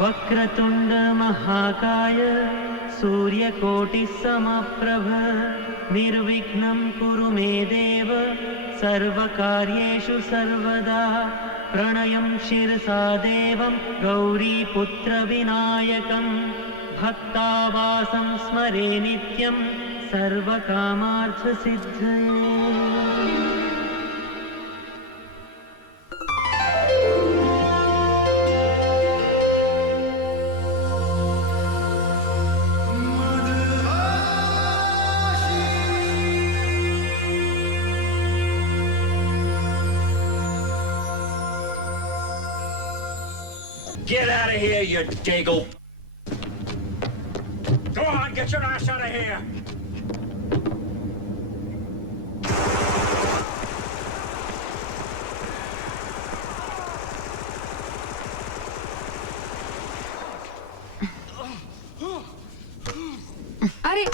वक्रतुंड महाकाय सूर्यकोटिसमप्रभ निर्विघ्नं कुरु मे देव सर्वकार्येषु सर्वदा प्रणयं शिरसा देवं गौरीपुत्रविनायकं भक्तावासं स्मरे नित्यं सर्वकामार्थसिद्धये। Get out of here, you dago! Go on, get your ass out of here! अरे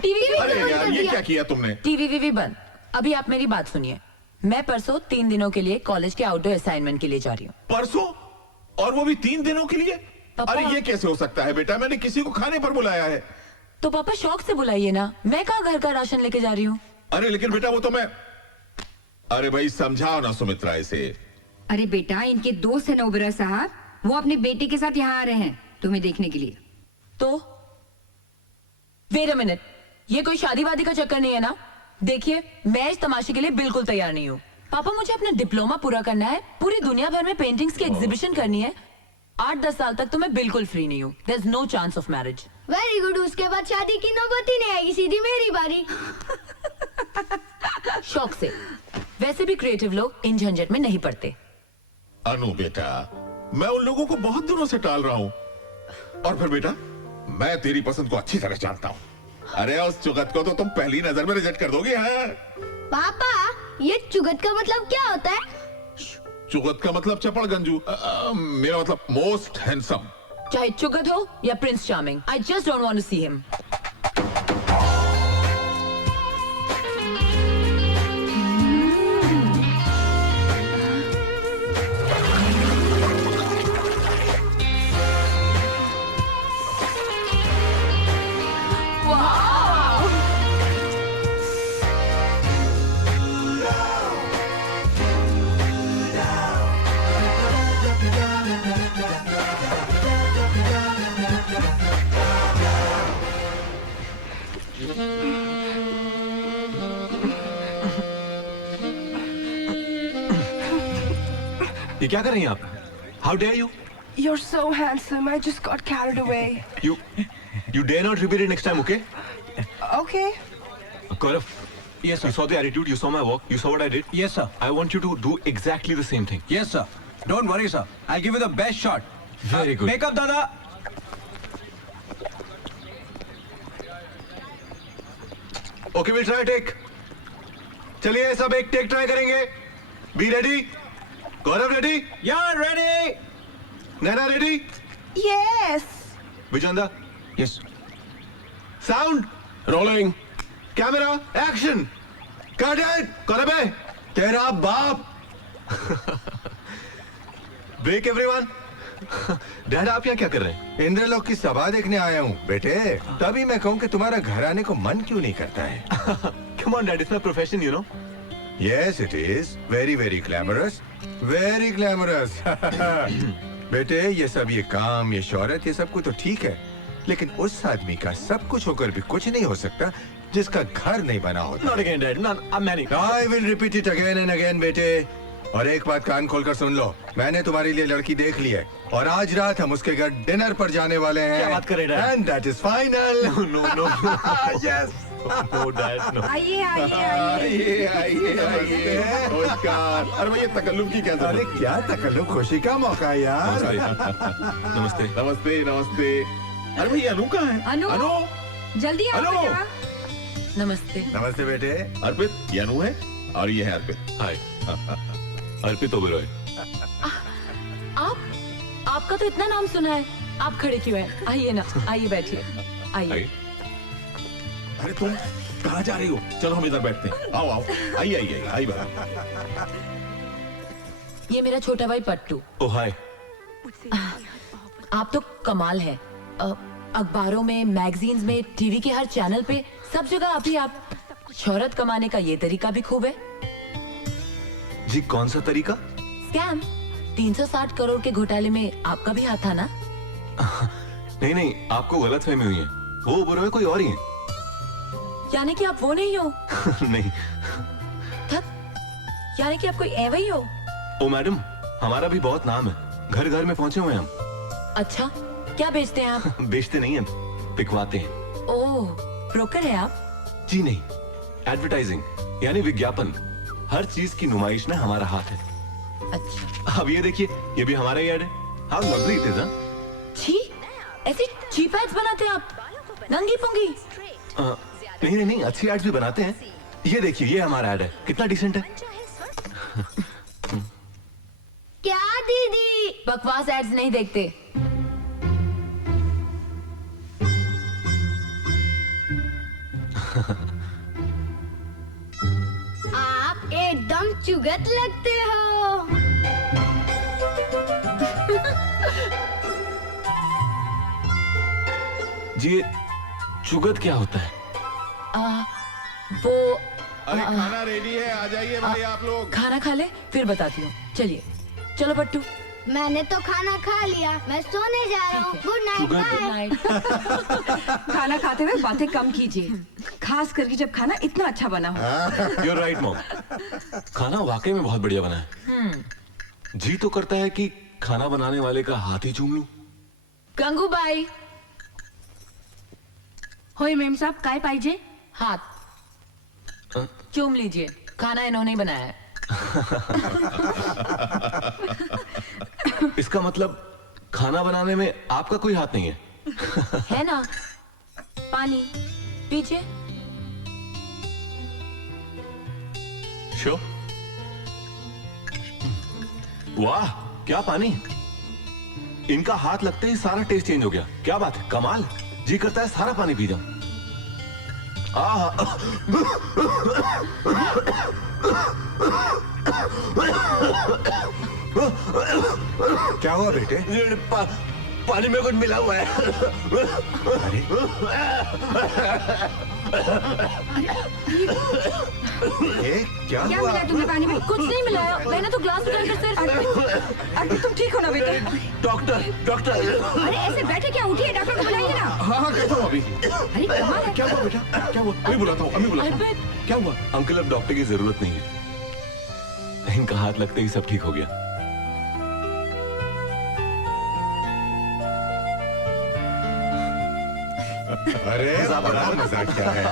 टीवी अरे यार ये क्या किया तुमने? टीवी बंद। अभी आप मेरी बात सुनिए। मैं परसों 3 दिनों के लिए कॉलेज के आउटडोर असाइनमेंट के लिए जा रही हूँ। परसों? और वो भी 3 दिनों के लिए? पापा। अरे ये कैसे हो सकता है बेटा? मैंने किसी को खाने पर बुलाया है। तो पापा शौक से बुलाइए ना। मैं कहाँ घर का राशन लेके जा रही हूँ। अरे लेकिन बेटा वो तो मैं। अरे भाई समझाओ ना सुमित्रा इसे। अरे बेटा, इनके दोस्त है ना ओबेरॉय साहब, वो अपने बेटे के साथ यहाँ आ रहे हैं तुम्हें देखने के लिए। तो वेट अ मिनट, ये कोई शादी वादी का चक्कर नहीं है ना? देखिए मैं इस तमाशे के लिए बिल्कुल तैयार नहीं हूँ। पापा मुझे अपना डिप्लोमा पूरा करना है, पूरी दुनिया भर में पेंटिंग्स की एग्जीबिशन करनी है। 8-10 साल तक तो मैं बिल्कुल फ्री नहीं हूँ। There is no chance of marriage. Very good. उसके बाद शादी की नौबत ही नहीं आएगी, सीधी मेरी बारी। शौक से। वैसे भी क्रिएटिव लोग इन झंझट में नहीं पड़ते। अनु बेटा, मैं उन लोगों को बहुत दिनों से टाल रहा हूँ। और फिर बेटा, मैं तेरी पसंद को अच्छी तरह जानता हूँ। अरे उस चुगत को तो तुम पहली नजर में रिजेक्ट कर दोगे। हाँ? पापा, ये चुगत का मतलब क्या होता है? चुगत का मतलब चपड़ गंजू। मेरा मतलब मोस्ट हैंडसम। चाहे चुगत हो या prince charming, I just don't want to see him. ये क्या कर रही हैं आप? How dare you? You're so handsome. I just got carried away. You dare not repeat it next time, okay? Okay. Gaurav, yes, sir. You saw the attitude. You saw my work. You saw what I did. Yes, sir. I want you to do exactly the same thing. Yes, sir. Don't worry, sir. I'll give you the best shot. Very good. Make up, Dada. Okay, we'll try a take. चलिए सब एक take try करेंगे. Be ready. Gaurav ready? Yeah, ready. Naina ready? Yes. Vijanda? Yes. Sound? Rolling. Camera? Action! Cut it! Gaurav, तेरा बाप. Break everyone. Dad आप यहाँ क्या कर रहे हैं? इंद्रलोक की सभा देखने आया हूँ बेटे। तभी मैं कहूँ कि तुम्हारा घर आने को मन क्यों नहीं करता है? Come on, Dad. It's my profession, you know. Yes, it is. Very, very glamorous. Very glamorous. बेटे ये सब ये काम ये शोहरत ये सब कुछ तो ठीक है, लेकिन उस आदमी का सब कुछ होकर भी कुछ नहीं हो सकता जिसका घर नहीं बना होता। Not again, Dad. Not. I'm married. I will repeat it again and again बेटे। और एक बात कान खोलकर सुन लो, मैंने तुम्हारे लिए लड़की देख ली है और आज रात हम उसके घर डिनर पर जाने वाले हैं। क्या बात कर रहे हैं? And that is final. No. Yes. No, Dad. No. आइए आइए आइए। आइए नमस्कार। अरे भाई ये तकल्लुफ की क्या अरे जरूरत? क्या तकल्लुफ, खुशी का मौका है यार। नमस्ते. नमस्ते नमस्ते। अरे भाई अनु कहाँ है? अनु, जल्दी आओ अनु। बेटा। नमस्ते। नमस्ते बेटे। अर्पित ये अनु है और ये है अर्पित। हाय. अर्पित ओबेरॉय. आपका तो इतना नाम सुना है, आप खड़े क्यों हैं? आइए ना, आइए बैठिए, आइए। अरे तुम कहाँ जा रही हो? चलो हम इधर बैठते हैं। आओ आओ आइए आई बात। ये मेरा छोटा भाई पट्टू। ओ हाय. आप तो कमाल है। अखबारों में, मैगजीन्स में, टीवी के हर चैनल पे, सब जगह आप शोहरत कमाने का ये तरीका भी खूब है। जी कौन सा तरीका? स्कैम। 360 करोड़ के घोटाले में आपका भी हाथ था ना? नहीं नहीं, आपको गलतफहमी हुई है। वो बुरा कोई और ही है। यानी कि आप वो नहीं हो? नहीं। यानी कि आप कोई ऐसा ही हो? ओ मैडम, हमारा भी बहुत नाम है, घर घर में पहुंचे हुए हैं हम। अच्छा, क्या बेचते हैं आप? बेचते नहीं हैं, बिकवाते हैं। ओह, ब्रोकर है आप? जी नहीं, एडवर्टाइजिंग यानी विज्ञापन। हर चीज की नुमाइश में हमारा हाथ है। अच्छा। अब ये देखिए, ये भी हमारा ही ऐड है। How lovely it is. छी, ऐसी चीप एड्स बनाते हैं आप, नंगी पुंगी। नहीं नहीं नहीं, अच्छी एड्स भी बनाते हैं। ये देखिए, ये हमारा ऐड है, कितना डिसेंट है। क्या दीदी? बकवास एड्स नहीं देखते। आप एकदम चुगत लगते हो। जी, चुगत क्या होता है? वो अरे खाना रेडी है, आ जाइए भाई आप लोग। खाना खा ले, फिर बताती हूँ। चलिए, चलो पट्टू। मैंने तो खाना खा लिया, मैं सोने जा रहा हूँ। Good night. बाय। खाना खाते हुए बातें कम कीजिए, खास करके जब खाना इतना अच्छा बना हो। You're right, mom. खाना वाकई में बहुत बढ़िया बना है। जी तो करता है कि खाना बनाने वाले का हाथ ही चूम लूं। गंगूबाई। होय मेम साहब, काय पाहिजे? हाथ चूम लीजिए, खाना इन्होंने ही बनाया है। इसका मतलब खाना बनाने में आपका कोई हाथ नहीं है? है ना? पानी पीछे। श्योर। वाह, क्या पानी! इनका हाथ लगते ही सारा टेस्ट चेंज हो गया। क्या बात है, कमाल। जी करता है सारा पानी पी जाऊं। क्या हुआ बेटे? पानी में कुछ मिला हुआ है। क्या क्या हुआ? मिला तुम्हें पानी में? कुछ नहीं मिलाया, मैंने तो ग्लास उठाकर सिर्फ। अरे तुम ठीक हो ना बेटे? Doctor doctor. अरे ऐसे बैठे क्या, उठिए, डॉक्टर को बुलाइए ना। हाँ कहता हूँ अभी। अरे कमाल है। क्या हुआ बेटा, क्या हुआ? अभी बुलाता हूँ, अभी बुलाता हूँ। अर्पित, क्या हुआ? अंकल, अब डॉक्टर की जरूरत नहीं है। इनका हाथ लगते ही सब ठीक हो गया। अरे बड़ा मजाक क्या है?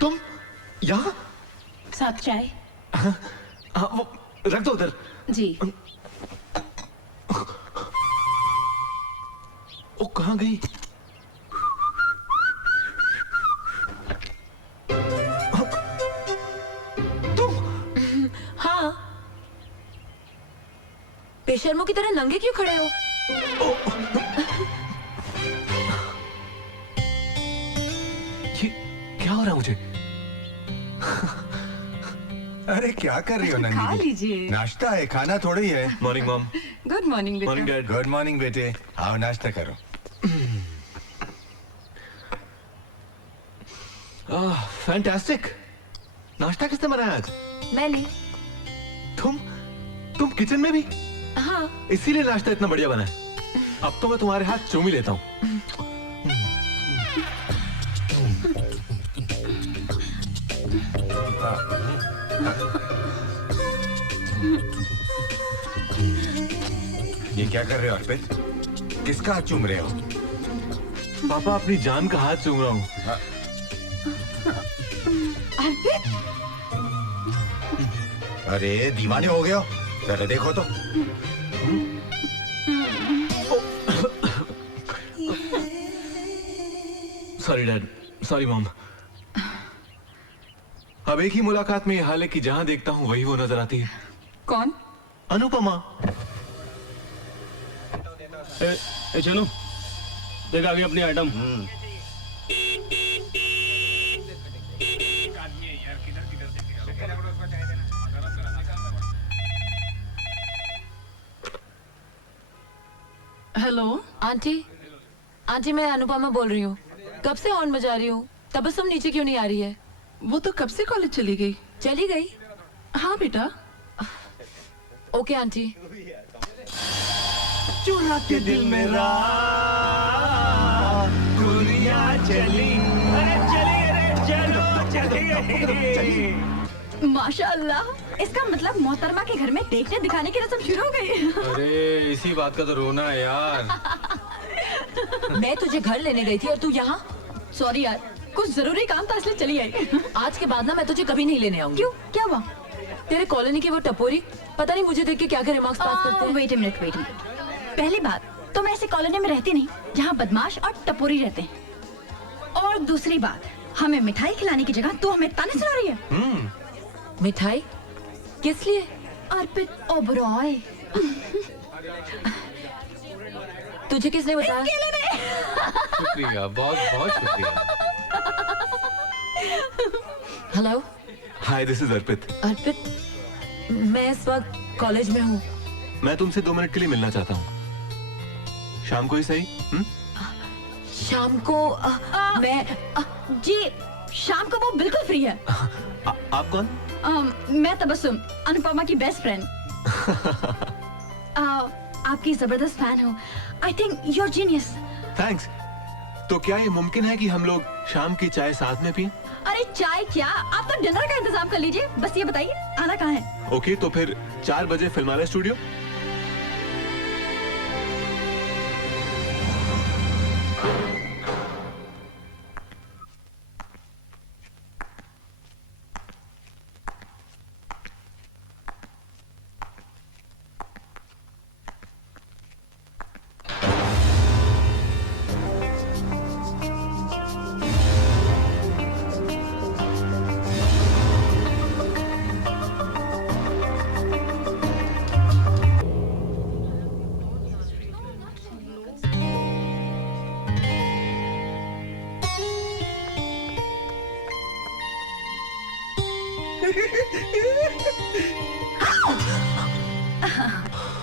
तुम यहाँ? साथ चाय? हाँ, वो रख दो उधर। जी। वो कहाँ गई? तुम? हाँ। बेशर्मों की तरह नंगे क्यों खड़े हो? ये क्या हो रहा है मुझे? अरे क्या कर रही हो खा नंदी? लीजिए। नाश्ता है, खाना थोड़ी है। Morning mom. Good morning morning बेटा। डैड। गुड मॉर्निंग बेटे, आओ नाश्ता करो। फैंटास्टिक। नाश्ता किसने बनाया आज? मैंने। तुम किचन में भी? हाँ। इसीलिए नाश्ता इतना बढ़िया बना है। अब तो मैं तुम्हारे हाथ चूम ही लेता हूँ। ये क्या कर रहे हो अर्पित? किसका हाथ चूम रहे हो? पापा, अपनी जान का हाथ चूम रहा हूँ। अर्पित, अरे दीवाने हो गए हो? जरा देखो तो। Sorry dad, sorry mom. अब एक ही मुलाकात में ये हाल है कि जहां देखता हूं वही वो नजर आती है। कौन? अनुपमा। चलो देख आगे अपनी आइटम। हेलो आंटी, आंटी मैं अनुपमा बोल रही हूँ। कब से हॉर्न बजा रही हूँ, तबस्सुम नीचे क्यों नहीं आ रही है? वो तो कब से कॉलेज चली गई। चली गई? हाँ बेटा। Okay aunty. चुरा के दिल मेरा दुनिया चली, अरे चलो चली। माशाअल्लाह, इसका मतलब मोहतरमा के घर में देखने दिखाने की रस्म शुरू हो गई। अरे इसी बात का तो रोना है यार। मैं तुझे घर लेने गई थी और तू यहाँ? सॉरी यार, कुछ जरूरी काम था इसलिए चली आई। आज के बाद ना मैं तुझे कभी नहीं लेने आऊंगी। क्यों, क्या हुआ? तेरे कॉलोनी की वो टपोरी पता नहीं मुझे देख के क्या क्या रिमार्क्स पास करते हैं। Wait a minute. पहली बात तो मैं ऐसी कॉलोनी में रहती नहीं जहाँ बदमाश और टपोरी रहते हैं, और दूसरी बात हमें मिठाई खिलाने की जगह तू हमें ताने सुना रही है। मिठाई? किस लिए? अर्पित ओबरॉय। तुझे किसने बताया? शुक्रिया, बहुत बहुत शुक्रिया। हेलो। हाय, दिस इज अर्पित। अर्पित, मैं इस वक्त कॉलेज में हूँ। मैं तुमसे 2 मिनट के लिए मिलना चाहता हूँ। शाम को ही सही? शाम को मैं जी शाम को वो बिल्कुल फ्री है। आप कौन? मैं तबस्सुम, अनुपमा की बेस्ट फ्रेंड। आपकी जबरदस्त फैन हूँ। I think you are genius. Thanks. तो क्या ये मुमकिन है कि हम लोग शाम की चाय साथ में पिएं? अरे चाय क्या, आप तो डिनर का इंतजाम कर लीजिए। बस ये बताइए आना कहाँ है? ओके, तो फिर 4 बजे फिल्मालय स्टूडियो।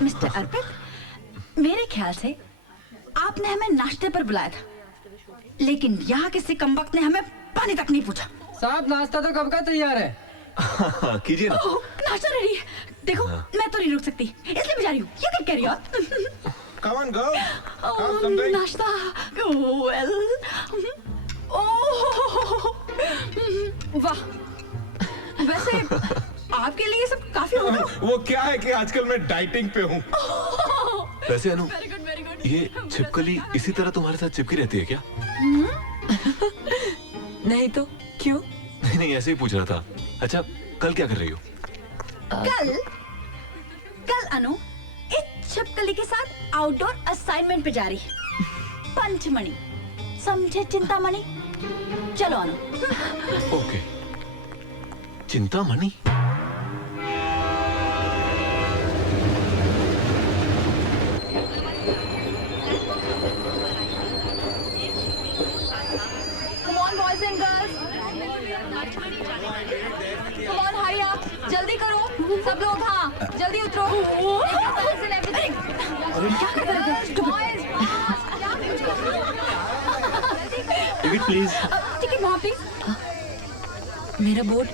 मिस्टर अर्पित, मेरे ख्याल से आपने हमें नाश्ते पर बुलाया था, लेकिन यहाँ किसी कमबख्त ने हमें पानी तक नहीं पूछा। साहब नाश्ता तो कब का तैयार है? कीजिए ना। ओह, नाश्ता रेडी है। देखो मैं तो नहीं रुक सकती, इसलिए मैं जा रही हूँ। You can carry on. Come on, girl. नाश्ता। वेल। ओह वाह, वैसे आपके लिए ये सब काफी होगा। वो क्या है कि आजकल मैं डाइटिंग पे हूँ। वैसे अनु, वेरी गुड वेरी गुड। ये छिपकली इसी तरह तुम्हारे साथ चिपकी रहती है क्या? नहीं तो क्यों? नहीं नहीं, ऐसे ही पूछ रहा था। अच्छा, कल क्या कर रही हो? कल अनु इस छिपकली के साथ आउटडोर असाइनमेंट पे जा रही है। पंचमणि, समझे चिंतामणि? चलो Anu. Okay. Chintamani? Come on boys and girls. Come on hurry up. जल्दी करो सब लोग। हाँ जल्दी उतरो। क्या कर रहे थे? Boys, ticket please. टिकट वहाँ प्लीज। मेरा बोर्ड।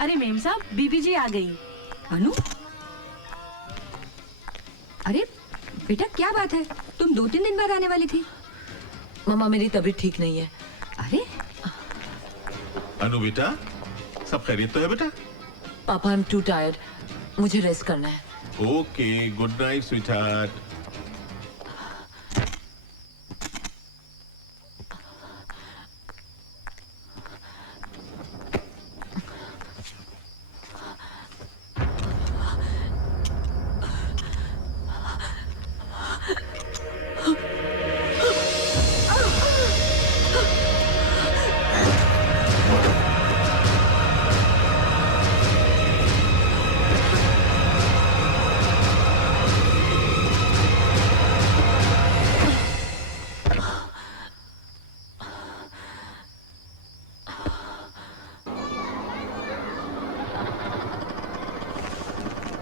अरे मेम साहब, बीबी जी आ गई। अनु, अरे बेटा क्या बात है, तुम 2-3 दिन बाद आने वाली थी। मम्मा मेरी तबीयत ठीक नहीं है। अरे अनु बेटा, सब खैरियत तो है बेटा? पापा आई एम टू टायर्ड, मुझे रेस्ट करना है। Okay, good night sweetheart.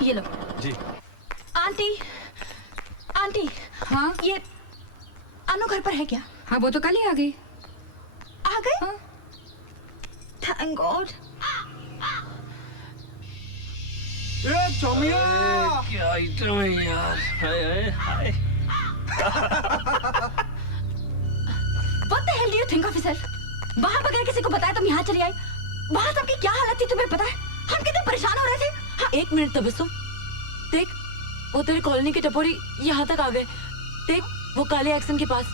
ये लो। जी। आंटी, आंटी, हाँ ये अनु घर पर है क्या? हाँ, वो तो कल ही आ गई। आ गए? हाँ। Thank God. क्या आइटम है यार, हाय हाय हाय। What the hell do you think of yourself? वहाँ बगैर किसी को बताया तुम यहाँ चली आई। वहाँ सबकी क्या हालत थी तुम्हें पता है? हम कितने परेशान हो रहे थे। हाँ, 1 मिनट तबस्सुम, देख वो तेरे कॉलोनी के टपोरी यहाँ तक आ गए। देख वो काले एक्शन के पास।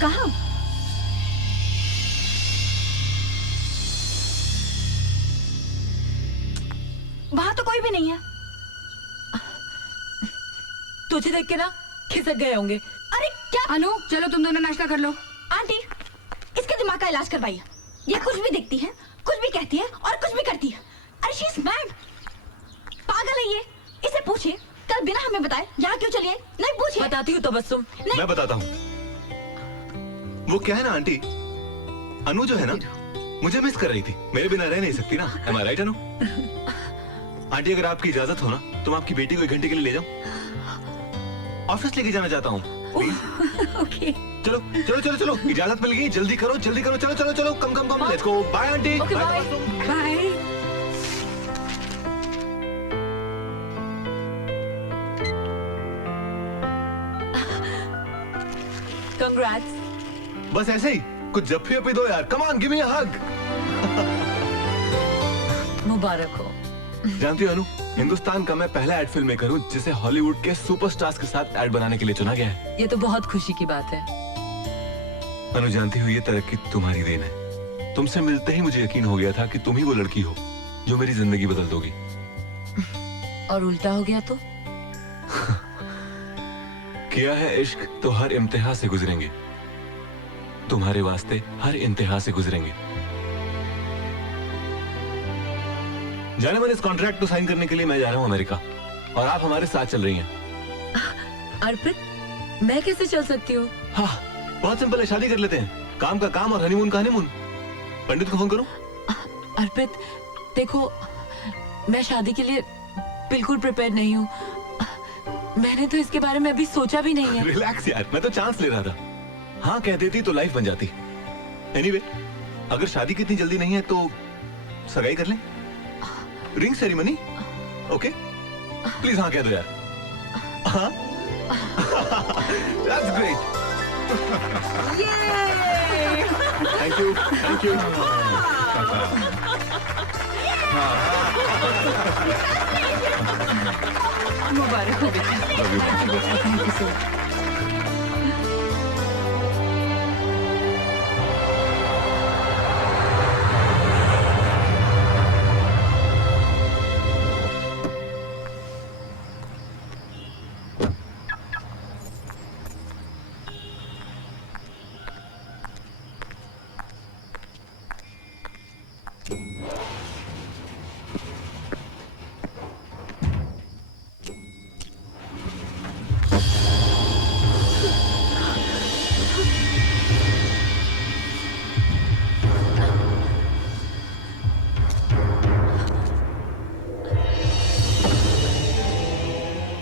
कहाँ? वहाँ तो कोई भी नहीं है। तुझे देख के ना खिसक गए होंगे। अरे क्या? अनु, चलो तुम दोनों नाश्ता कर लो। आंटी, इसके दिमाग का इलाज करवाइए। ये कुछ भी दिखती है, कुछ भी कहती है और कुछ भी करती है। अरे शी इज मैड, पागल है ये। इसे पूछिए कल बिना हमें बताए यहाँ क्यों चली आई। नहीं पूछिए। बताती हूँ तबस्सुम। मैं बताता हूँ। वो क्या है ना आंटी, अनु जो है ना मुझे मिस कर रही थी, मेरे बिना रह नहीं सकती ना। Am I right Anu? Aunty अगर आपकी इजाजत हो ना तो मैं आपकी बेटी को 1 घंटे के लिए ले जाऊं। ऑफिस लेके जाना चाहता हूँ। ओके। चलो चलो चलो चलो, इजाजत मिल गई। जल्दी करो जल्दी करो, चलो चलो चलो, come come come. Let's go. Bye aunty. Okay, bye. Bye. Congrats. बस ऐसे ही कुछ जफ्फी अपी दो यार। कम ऑन, गिव मी अ हग। मुबारक हो। जानती हो अनु, हिंदुस्तान का मैं पहला एड फिल्म मेकर हूँ जिसे हॉलीवुड के सुपरस्टार्स के साथ एड बनाने के लिए चुना गया है। ये तो बहुत खुशी की बात है। अनु जानती हो, ये तरक्की तुम्हारी देन है। तुमसे मिलते ही मुझे यकीन हो गया था कि तुम ही वो लड़की हो जो मेरी जिंदगी बदल दोगी। और उल्टा हो गया तो? किया है इश्क तो हर इम्तिहा से गुजरेंगे, तुम्हारे वास्ते हर इंतहा से गुजरेंगे। जाने मन, इस कॉन्ट्रैक्ट को साइन करने के लिए मैं जा रहा हूँ अमेरिका और आप हमारे साथ चल रही हैं। अर्पित, मैं कैसे चल सकती हूँ? हाँ, बहुत सिंपल है, शादी कर लेते हैं। काम का काम और हनीमून का हनीमून। पंडित को फोन करूं? अर्पित देखो, मैं शादी के लिए बिल्कुल प्रिपेयर नहीं हूँ। मैंने तो इसके बारे में अभी सोचा भी नहीं है। रिलैक्स यार, मैं तो चांस ले रहा था। हाँ कह देती तो लाइफ बन जाती। एनीवे, अगर शादी की इतनी जल्दी नहीं है तो सगाई कर लें। Ring ceremony, okay? प्लीज हाँ कह दो यार। हाँ? That's great. Thank you, thank you. मुबारक हो बेटा। Thank you so much.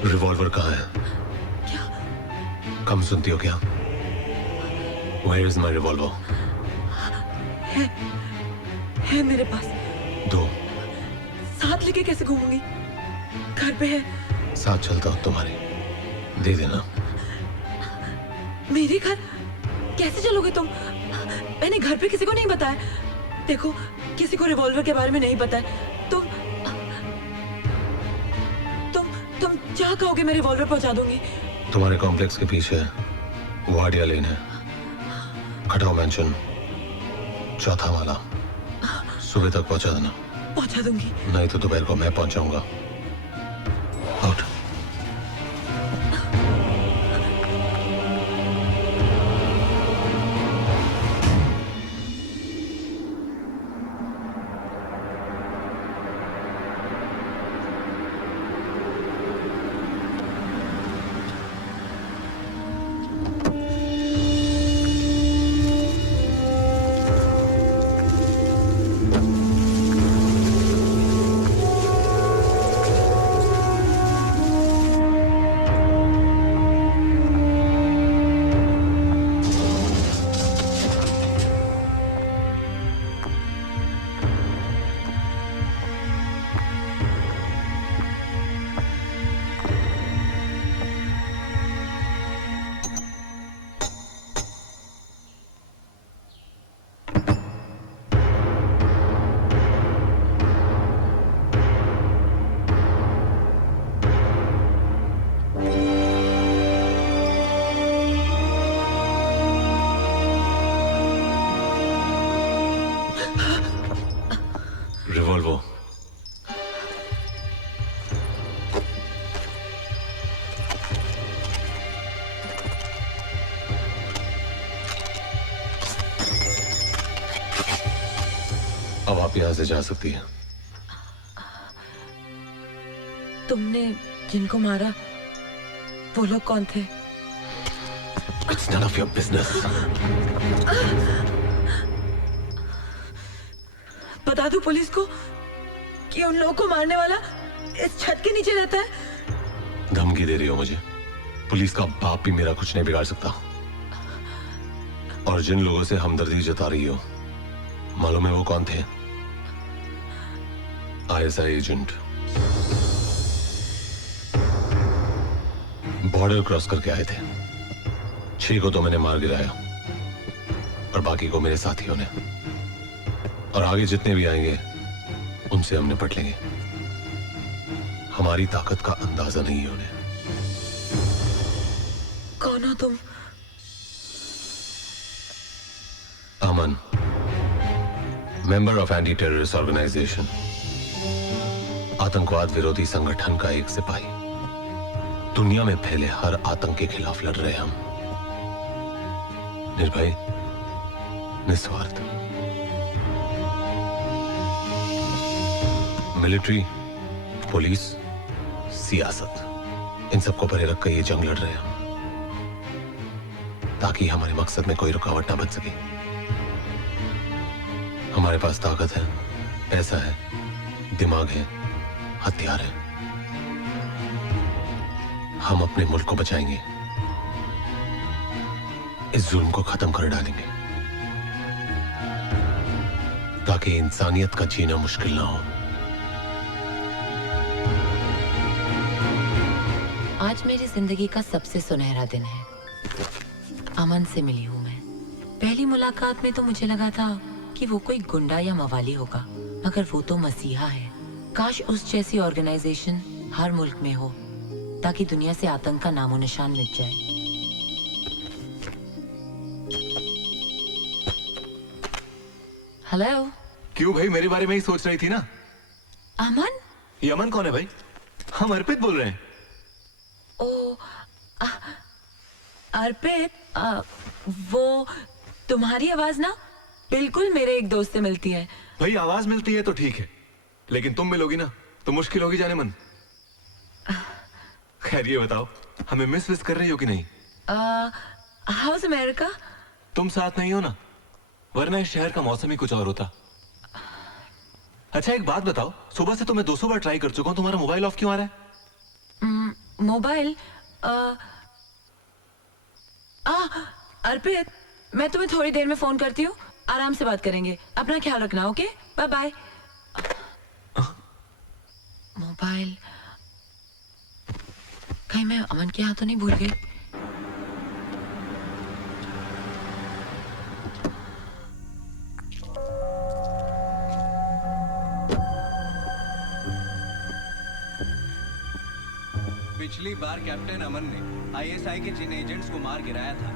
Revolver कहाँ है? कम सुनती हो क्या? Where is my revolver? है मेरे पास। 2 साथ लेके कैसे घूमूंगी? घर पे है। साथ चलता हूँ तुम्हारे, दे देना। मेरे घर कैसे चलोगे तुम? मैंने घर पे किसी को नहीं बताया। देखो, किसी को रिवॉल्वर के बारे में नहीं पता है। तुम क्या कहोगे? मैं रिवॉल्वर पहुंचा दूंगी। तुम्हारे कॉम्प्लेक्स के पीछे वाडिया लेन है, खटाव मैंशन, 4था वाला। सुबह तक पहुंचा देना। पहुंचा दूंगी। नहीं तो दोपहर को मैं पहुंचाऊंगा। आउट। रिवॉल्वर। अब आप यहां से जा सकती हैं। तुमने जिनको मारा वो लोग कौन थे? It's none of your business. बता दूं पुलिस को कि उन लोगों को मारने वाला इस छत के नीचे रहता है? धमकी दे रही हो मुझे? पुलिस का बाप भी मेरा कुछ नहीं बिगाड़ सकता। और जिन लोगों से हमदर्दी जता रही हो, मालूम है वो कौन थे? ISI agent. बॉर्डर क्रॉस करके आए थे। 6 को तो मैंने मार गिराया और बाकी को मेरे साथियों ने। और आगे जितने भी आएंगे उनसे हम निपट लेंगे। हमारी ताकत का अंदाजा नहीं है उन्हें। कौन हो तुम? Aman, member of anti terrorist organisation, आतंकवाद विरोधी संगठन का एक सिपाही। दुनिया में फैले हर आतंक के खिलाफ लड़ रहे हम, निर्भय, निस्वार्थ। मिलिट्री, पुलिस, सियासत, इन सबको परे रख कर ये जंग लड़ रहे हैं हम, ताकि हमारे मकसद में कोई रुकावट ना बन सके। हमारे पास ताकत है, पैसा है, दिमाग है, हथियार है। हम अपने मुल्क को बचाएंगे, इस जुल्म को खत्म कर डालेंगे, ताकि इंसानियत का जीना मुश्किल ना हो। आज मेरी जिंदगी का सबसे सुनहरा दिन है। अमन से मिली हूँ मैं। पहली मुलाकात में तो मुझे लगा था कि वो कोई गुंडा या मवाली होगा, मगर वो तो मसीहा है। काश उस जैसी ऑर्गेनाइजेशन हर मुल्क में हो, ताकि दुनिया से आतंक का नामो निशान मिट जाए। हेलो। क्यों भाई, मेरे बारे में ही सोच रही थी ना? अमन? ये अमन कौन है भाई? हम अर्पित बोल रहे हैं। ओ, अर्पित, वो तुम्हारी आवाज ना बिल्कुल मेरे एक दोस्त से मिलती है। भाई आवाज मिलती है तो ठीक है, लेकिन तुम मिलोगी ना तो मुश्किल होगी जाने मन। खैर ये बताओ, हमें मिस विस कर रही हो कि नहीं? House America? तुम साथ नहीं हो ना, वरना इस शहर का मौसम ही कुछ और होता। अच्छा एक बात बताओ, सुबह से तो मैं 200 बार ट्राई कर चुका हूँ, तुम्हारा मोबाइल ऑफ क्यों आ रहा है? मोबाइल? अर्पित, मैं तुम्हें थोड़ी देर में फोन करती हूँ। आराम से बात करेंगे। अपना ख्याल रखना, ओके? Bye bye. मोबाइल कहीं मैं अमन के यहाँ तो नहीं भूल गई? पिछली बार कैप्टन अमन ने आईएसआई के जिन एजेंट्स को मार गिराया था,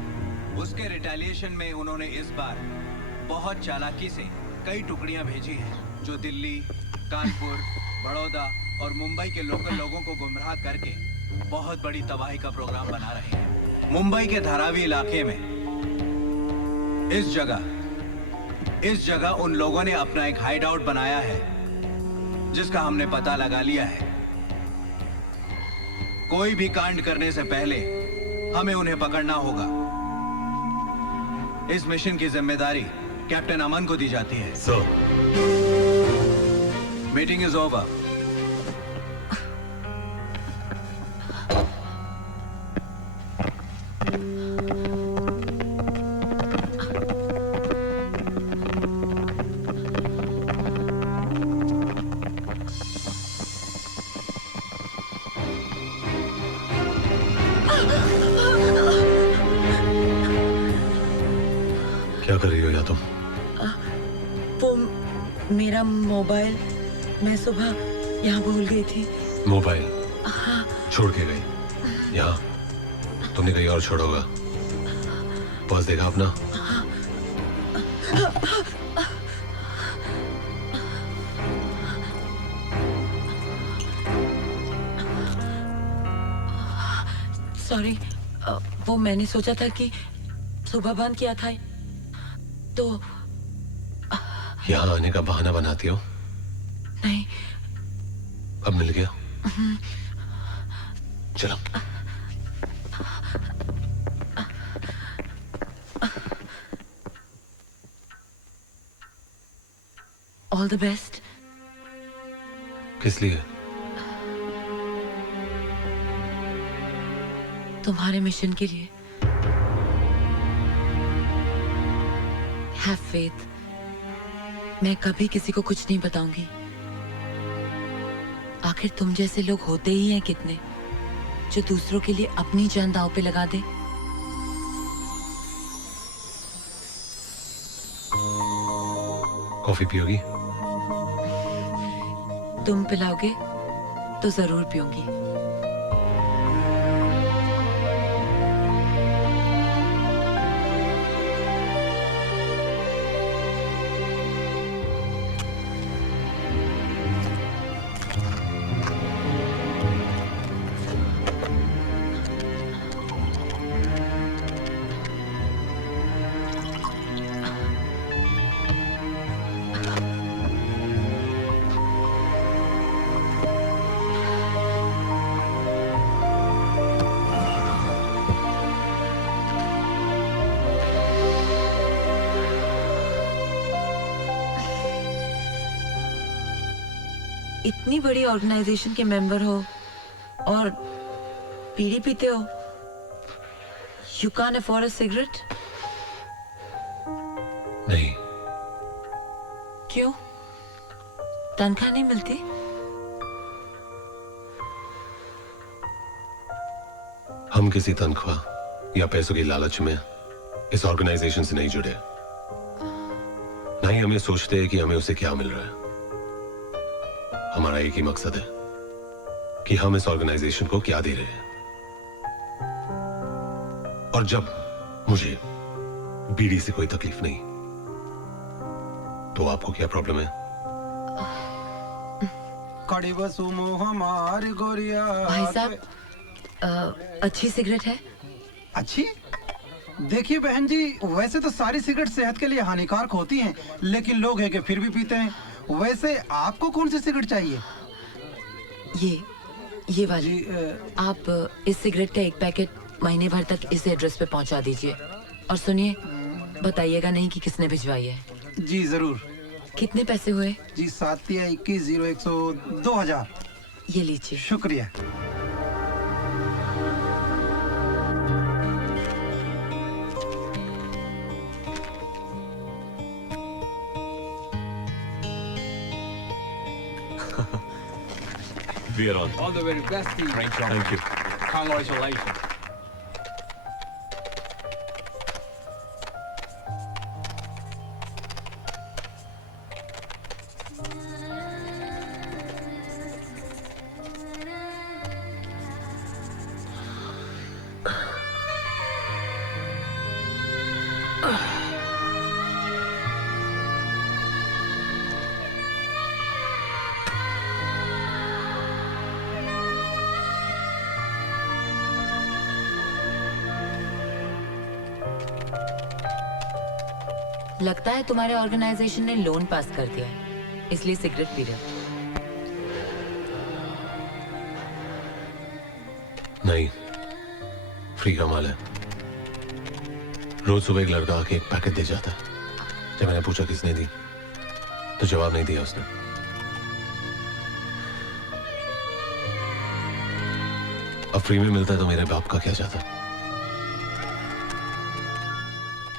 उसके रिटेलिएशन में उन्होंने इस बार बहुत चालाकी से कई टुकड़ियां भेजी हैं जो दिल्ली, कानपुर, बड़ौदा और मुंबई के लोकल लोगों को गुमराह करके बहुत बड़ी तबाही का प्रोग्राम बना रहे हैं। मुंबई के धारावी इलाके में इस जगह उन लोगों ने अपना एक हाइड आउट बनाया है जिसका हमने पता लगा लिया है। कोई भी कांड करने से पहले हमें उन्हें पकड़ना होगा। इस मिशन की जिम्मेदारी कैप्टन अमन को दी जाती है। Sir, meeting is over. क्या कर रही हो या तुम? वो मेरा मोबाइल मैं सुबह यहाँ भूल गई थी। मोबाइल हाँ। छोड़ के गई यहाँ? तुमने कहीं और छोड़ोगा? पर्स देखा अपना? सॉरी, वो मैंने सोचा था कि सुबह बंद किया था तो। यहाँ आने का बहाना बनाती हो? नहीं। अब मिल गया? चलो। All the best. किस लिए? तुम्हारे मिशन के लिए। Have faith. मैं कभी किसी को कुछ नहीं बताऊंगी। आखिर तुम जैसे लोग होते ही हैं कितने जो दूसरों के लिए अपनी जान दांव पे लगा दे। कॉफी पियोगी? तुम पिलाओगे तो जरूर पीऊंगी। इतनी बड़ी ऑर्गेनाइजेशन के मेंबर हो और बीड़ी पीते हो। You can afford a cigarette? नहीं। क्यों? तनख्वाह नहीं मिलती? हम किसी तनख्वाह या पैसों की लालच में इस ऑर्गेनाइजेशन से नहीं जुड़े। ना ही हमें सोचते हैं कि हमें उसे क्या मिल रहा है। हमारा एक ही मकसद है कि हम इस ऑर्गेनाइजेशन को क्या दे रहे हैं। और जब मुझे बीड़ी से कोई तकलीफ नहीं, तो आपको क्या प्रॉब्लम है? कड़ी बसुमो हमारी गोरिया। भाई साहब, अच्छी सिगरेट है? अच्छी? देखिए बहन जी, वैसे तो सारी सिगरेट सेहत के लिए हानिकारक होती हैं, लेकिन लोग हैं कि फिर भी पीते हैं। वैसे आपको कौन सी सिगरेट चाहिए? ये वाली। आप इस सिगरेट का एक पैकेट महीने भर तक इस एड्रेस पे पहुंचा दीजिए। और सुनिए, बताइएगा नहीं कि किसने भिजवाई है। जी जरूर। कितने पैसे हुए? जी 7/21/0100 2000। ये लीजिए। शुक्रिया। We are on. All the very best to you. Thank you. Congratulations. लगता है तुम्हारे ऑर्गेनाइजेशन ने लोन पास कर दिया है, इसलिए सिगरेट पी रहे हो। नहीं, फ्री का माल है। रोज सुबह एक लड़का आके एक पैकेट दे जाता है। जब मैंने पूछा किसने दी तो जवाब नहीं दिया उसने। अब फ्री में मिलता है तो मेरे बाप का क्या जाता।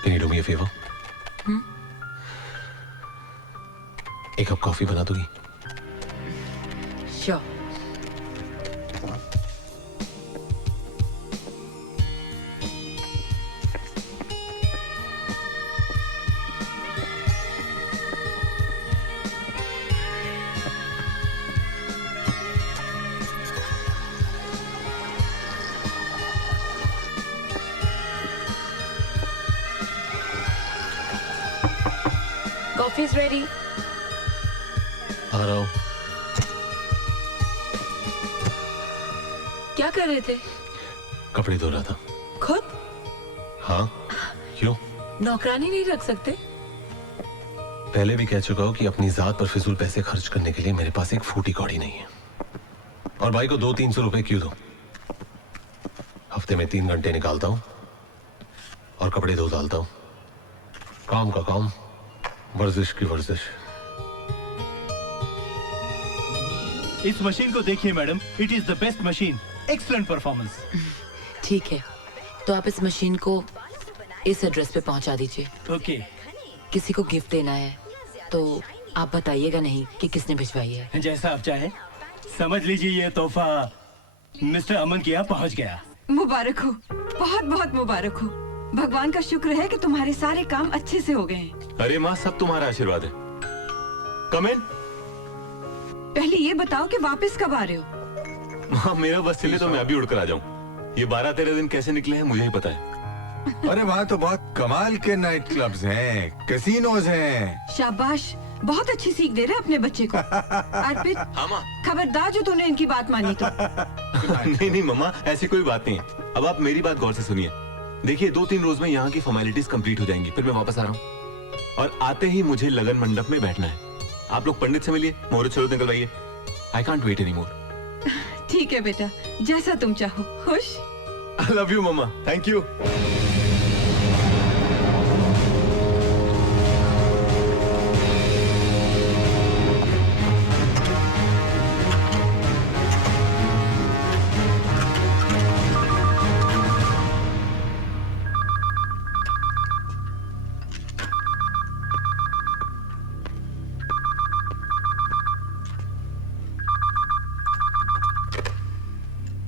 Can you do me a favor? एक कप कॉफी बना दोगी? Sure. Coffee is ready. आ रहा हूं। क्या कर रहे थे? कपड़े धो रहा था। खुद? हाँ, क्यों? नौकरानी नहीं रख सकते? पहले भी कह चुका हूं कि अपनी जात पर फिजूल पैसे खर्च करने के लिए मेरे पास एक फूटी कौड़ी नहीं है। और भाई को 200-300 रुपए क्यों दूं? हफ्ते में 3 घंटे निकालता हूं और कपड़े धो डालता हूं। काम का काम, वर्जिश की वर्जिश। इस मशीन को देखिए madam, it is the best machine, excellent performance. ठीक है, तो आप इस मशीन को इस एड्रेस पे पहुंचा दीजिए। ओके। किसी को गिफ्ट देना है तो आप बताइएगा नहीं कि किसने भिजवाई है। जैसा आप चाहे। समझ लीजिए ये तोहफा मिस्टर अमन के यहाँ पहुँच गया। मुबारक हो, बहुत बहुत मुबारक हो। भगवान का शुक्र है कि तुम्हारे सारे काम अच्छे से हो गए हैं। अरे माँ, सब तुम्हारा आशीर्वाद है। कम इन। पहले ये बताओ कि वापस कब आ रहे हो? माँ, मेरा बस चले तो मैं अभी उड़कर आ जाऊँ। ये 12-13 दिन कैसे निकले हैं मुझे ही पता है। अरे वहाँ तो बहुत कमाल के नाइट क्लब्स हैं, कैसीनोज हैं। शाबाश, बहुत अच्छी सीख दे रहे अपने बच्चे को। अर्पित, खबरदार जो तूने इनकी बात मानी तो। नहीं नहीं मम्मा, ऐसी कोई बात नहीं है। अब आप मेरी बात गौर से सुनिए। देखिए, 2-3 रोज में यहाँ की फॉर्मेलिटीज कंप्लीट हो जाएंगी, फिर मैं वापस आ रहा हूँ। और आते ही मुझे लगन मंडप में बैठना है। आप लोग पंडित से मिलिए, मुहूर्त चलो निकलवाइए। I can't wait any more. ठीक है बेटा, जैसा तुम चाहो। खुश? I love you mamma, thank you.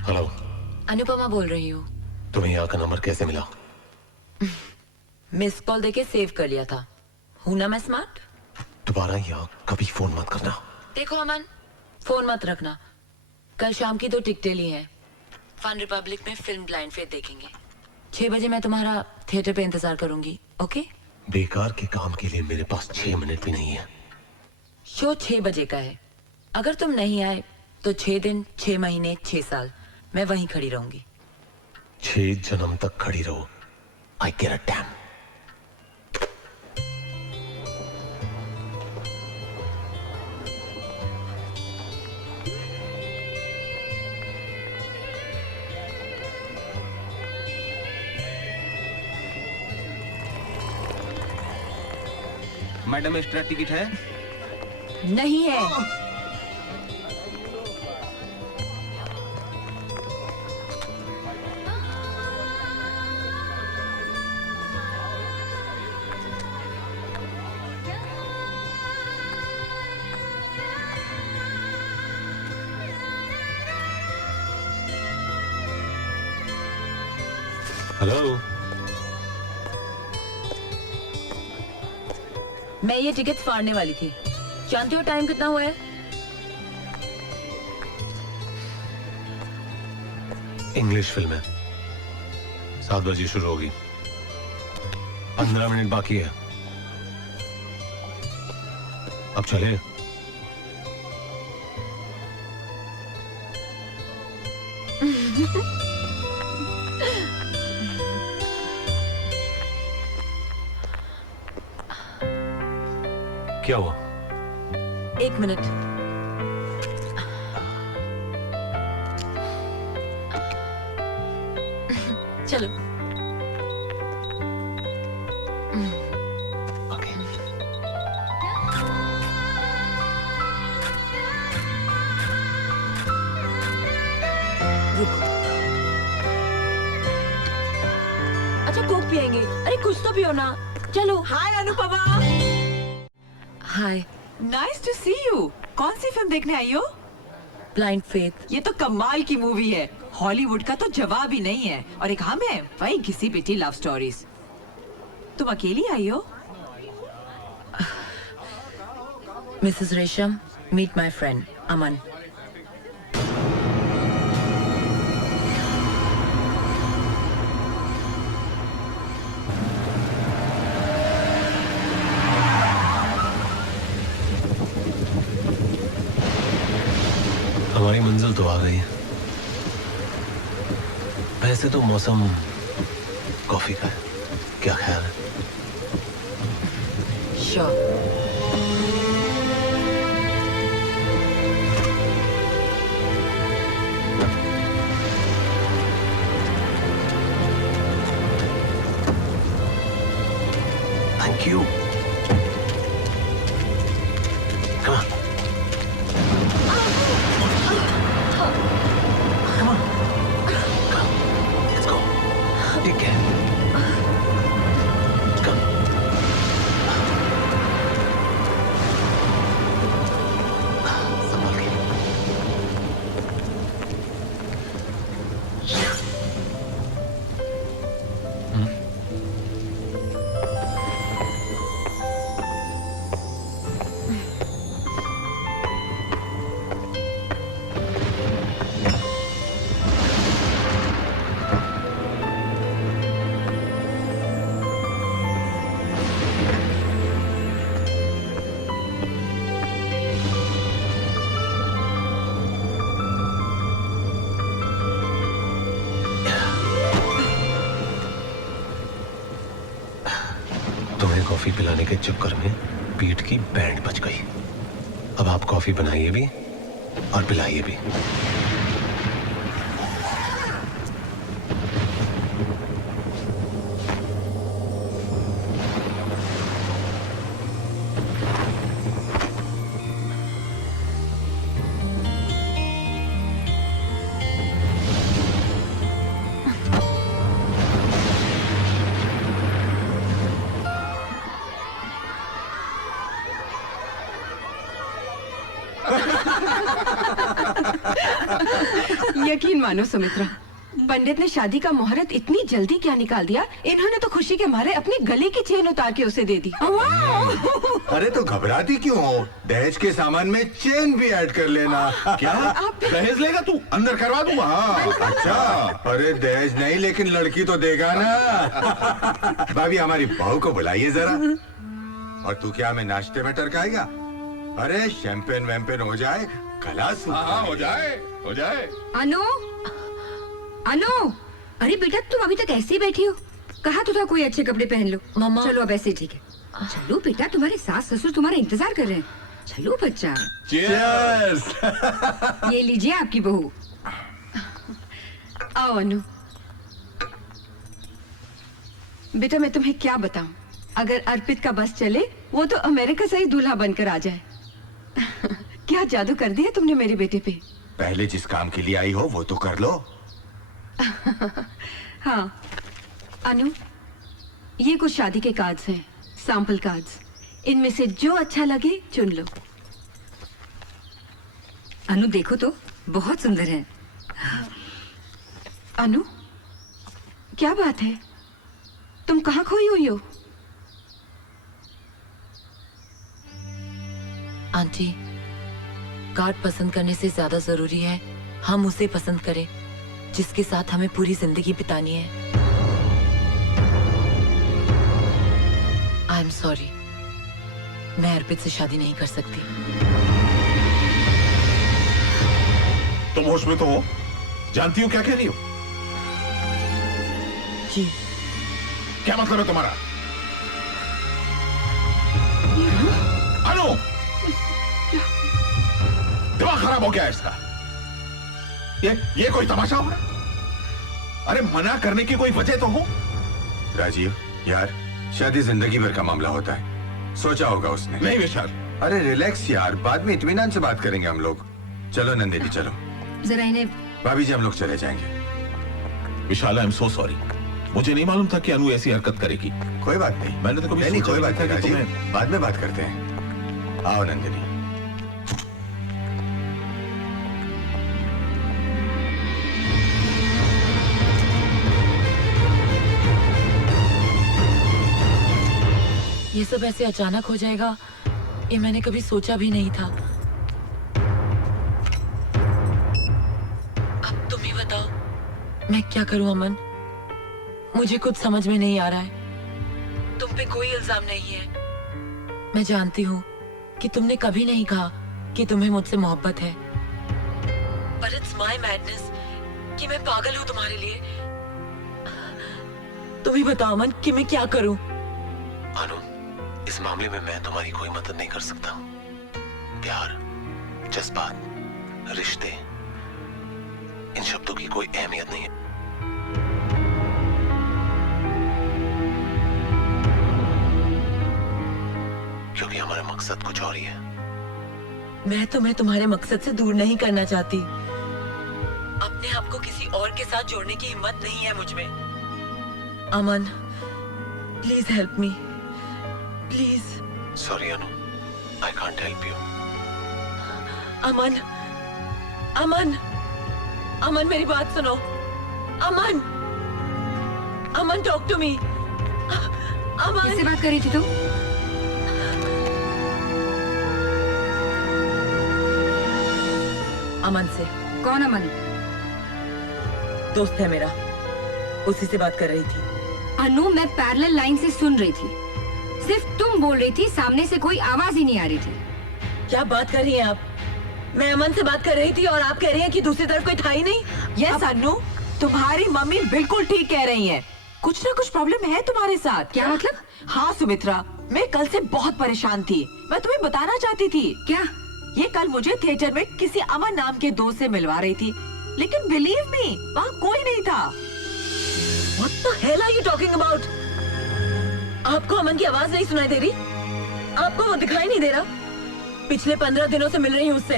Hello, Anupama बोल रही हूँ। तुम्हें यहाँ का नंबर कैसे मिला? मिस कॉल देके सेव कर लिया था। हूं ना मैं स्मार्ट? दोबारा यहाँ कभी फोन मत करना। देखो अमन, फोन मत रखना। कल शाम की 2 टिकटें ली हैं। फन रिपब्लिक में फिल्म ब्लाइंड फेथ देखेंगे। 6 बजे मैं तुम्हारा थिएटर पे इंतजार करूंगी। ओके? बेकार के काम के लिए मेरे पास 6 मिनट भी नहीं है। शो 6 बजे का है। अगर तुम नहीं आए तो 6 दिन, 6 महीने, 6 साल मैं वहीं खड़ी रहूंगी। 6 जन्म तक खड़ी रहो। आई केयर अ डैम। मैडम, एक्स्ट्रा टिकट है? नहीं है। हेलो। मैं ये टिकट फाड़ने वाली थी। जानते हो टाइम कितना हुआ है? इंग्लिश फिल्म है, 7 बजे शुरू होगी, 15 मिनट बाकी है। अब चले। क्या हुआ? 1 मिनट। चलो। ओके। रुको। अच्छा कोक पियेंगे? अरे कुछ तो पियो ना। चलो। Hi Anupama. Hi. Nice to see you. कौन सी फिल्म देखने आई हो? Blind faith. ये तो कमाल की मूवी है, हॉलीवुड का तो जवाब ही नहीं है। और एक हम है, वही घिसी पिटी लव स्टोरीज। तुम अकेली आई हो? मिसेस रेशम, मीट माय फ्रेंड अमन। हमारी मंजिल तो आ गई है। वैसे तो मौसम कॉफी का है, क्या ख्याल है? Sure. Thank you. Come on. Take care. Come. संभाल के। तुम्हें कॉफी पिलाने के चक्कर में पीठ की बैंड बच गई। अब आप कॉफी बनाइए भी और पिलाइए भी। यकीन मानो सुमित्रा, पंडित ने शादी का मुहूर्त इतनी जल्दी क्या निकाल दिया। इन्होंने तो खुशी के मारे अपनी गले की चेन उतार के उसे दे दी। अरे तो घबराती क्यों हो? दहेज के सामान में चेन भी ऐड कर लेना। क्या दहेज लेगा तू? अंदर करवा दूंगा। हाँ। अच्छा, अरे दहेज नहीं लेकिन लड़की तो देगा ना। भाभी हमारी बहू को बुलाइए जरा। और तू क्या हमें नाश्ते में टरकाएगा? अरे शैंपेन वैम्पेन हो जाए, गला सूखा। हाँ हो जाए, हो जाए। अनु, अनु, अरे बेटा तुम अभी तक ऐसे ही बैठी हो? कहा तो था कोई अच्छे कपड़े पहन लो। मम्मा। चलो अब ऐसे ठीक है। चलो बेटा, तुम्हारे सास ससुर तुम्हारा इंतजार कर रहे हैं। चलो बच्चा। Cheers! ये लीजिए आपकी बहू। आओ अनु। बेटा मैं तुम्हें क्या बताऊं, अगर अर्पित का बस चले वो तो अमेरिका से ही दूल्हा बनकर आ जाए। क्या जादू कर दिया तुमने मेरे बेटे पे। पहले जिस काम के लिए आई हो वो तो कर लो। हाँ अनु, ये कुछ शादी के कार्ड्स हैं, सैंपल कार्ड्स। इनमें से जो अच्छा लगे चुन लो। अनु देखो तो बहुत सुंदर है। अनु, क्या बात है? तुम कहाँ खोई हुई हो? आंटी, कार्ड पसंद करने से ज्यादा जरूरी है हम उसे पसंद करें जिसके साथ हमें पूरी जिंदगी बितानी है। आई एम सॉरी, मैं अर्पित से शादी नहीं कर सकती। तुम होश में तो हो? जानती हो क्या कह रही हो? जी। क्या मतलब है तुम्हारा? अनु, दिमाग खराब हो गया है इसका। ये कोई तमाशा हो? अरे मना करने की कोई वजह तो हो। राजीव यार, शादी जिंदगी भर का मामला होता है, सोचा होगा उसने। नहीं विशाल। अरे रिलैक्स यार, बाद में इत्मीनान से बात करेंगे हम लोग। चलो नंदिनी चलो। जरा इन्हें। भाभी जी हम लोग चले जाएंगे। विशाल, आई एम सो सॉरी। मुझे नहीं मालूम था कि अनु ऐसी हरकत करेगी। कोई बात नहीं, मैंने तो कभी नहीं कोई बात नहीं राजीव, राजीव, बाद में बात करते हैं। आओ नंदिनी। ये सब ऐसे अचानक हो जाएगा ये मैंने कभी सोचा भी नहीं था। अब तुम ही बताओ मैं क्या करूं अमन, मुझे कुछ समझ में नहीं आ रहा है। तुम पे कोई इल्जाम नहीं है, मैं जानती हूँ कि तुमने कभी नहीं कहा कि तुम्हें मुझसे मोहब्बत है, पर इट्स माय मैडनेस कि मैं पागल हूँ तुम्हारे लिए। तुम ही बताओ अमन कि मैं क्या करूं। अनु, इस मामले में मैं तुम्हारी कोई मदद नहीं कर सकता। प्यार, जज्बात, रिश्ते, इन शब्दों की कोई अहमियत नहीं है। क्योंकि हमारा मकसद कुछ और ही है। मैं तुम्हें तुम्हारे मकसद से दूर नहीं करना चाहती, अपने आप को किसी और के साथ जोड़ने की हिम्मत नहीं है मुझ में। अमन, please help me, please. Sorry Anu, I can't help you. अमन, अमन, अमन मेरी बात सुनो। अमन, अमन टॉक टू मी। अमन, किससे बात कर रही थी तुम? अमन से। कौन अमन? दोस्त है मेरा, उसी से बात कर रही थी। अनु, मैं पैरेलल लाइन से सुन रही थी, सिर्फ तुम बोल रही थी, सामने से कोई आवाज ही नहीं आ रही थी। क्या बात कर रही हैं आप? मैं अमन से बात कर रही थी और आप कह रही हैं कि दूसरी तरफ कोई था ही नहीं। यस अनु, तुम्हारी मम्मी बिल्कुल ठीक कह रही हैं। कुछ ना कुछ प्रॉब्लम है तुम्हारे साथ। क्या मतलब? हाँ सुमित्रा, मैं कल से बहुत परेशान थी, मैं तुम्हें बताना चाहती थी। क्या? ये कल मुझे थिएटर में किसी अमन नाम के दोस्त से मिलवा रही थी, लेकिन बिलीव मी वहाँ कोई नहीं था। What the hell are you talking about? आपको अमन की आवाज नहीं सुनाई दे रही? आपको वो दिखाई नहीं दे रहा? पिछले 15 दिनों से मिल रही हूँ उससे।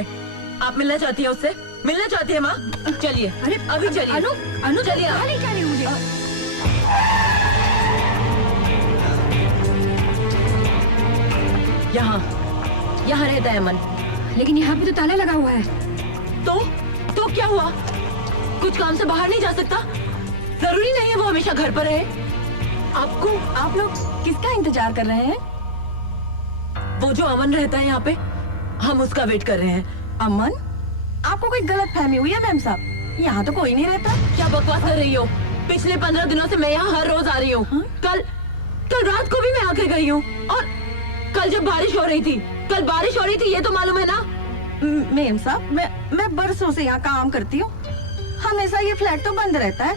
आप मिलना चाहती है उससे? मिलना चाहती है माँ? चलिए, अरे अभी चलिए। अनु, अनु चलिए। कहाँ ले जा रही हो मुझे? यहाँ रहता है अमन। लेकिन यहाँ पे तो ताला लगा हुआ है। तो क्या हुआ? कुछ काम से बाहर नहीं जा सकता? जरूरी नहीं है वो हमेशा घर पर रहे। आप लोग किसका इंतजार कर रहे हैं? वो जो अमन रहता है यहाँ पे, हम उसका वेट कर रहे हैं। अमन? आपको कोई गलत फहमी हुई है मैम साहब, यहाँ तो कोई नहीं रहता। क्या बकवास कर रही हो? पिछले 15 दिनों से मैं यहाँ हर रोज आ रही हूँ। कल रात को भी मैं आके गई हूँ, और कल जब बारिश हो रही थी, ये तो मालूम है ना? मैम साहब, मैं बरसों से यहाँ काम करती हूँ, हमेशा ये फ्लैट तो बंद रहता है।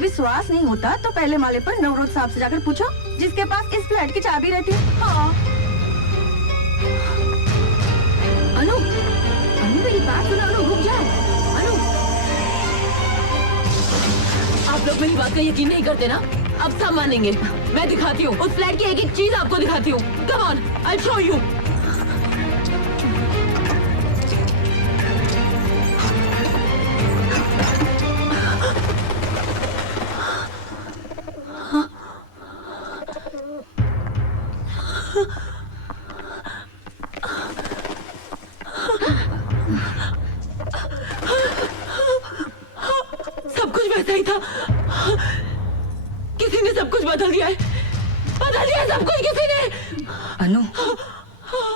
विश्वास नहीं होता तो पहले माले पर नवरोज साहब से जाकर पूछो, जिसके पास इस फ्लैट की चाबी रहती है। हाँ। अनु, मेरी बात सुनो। अनु, रुक जा। अनु, आप लोग मेरी बात का यकीन नहीं करते ना? अब सब मानेंगे। मैं दिखाती हूँ उस फ्लैट की एक चीज आपको दिखाती हूँ। Come on, I show you. सब कुछ वैसा ही था।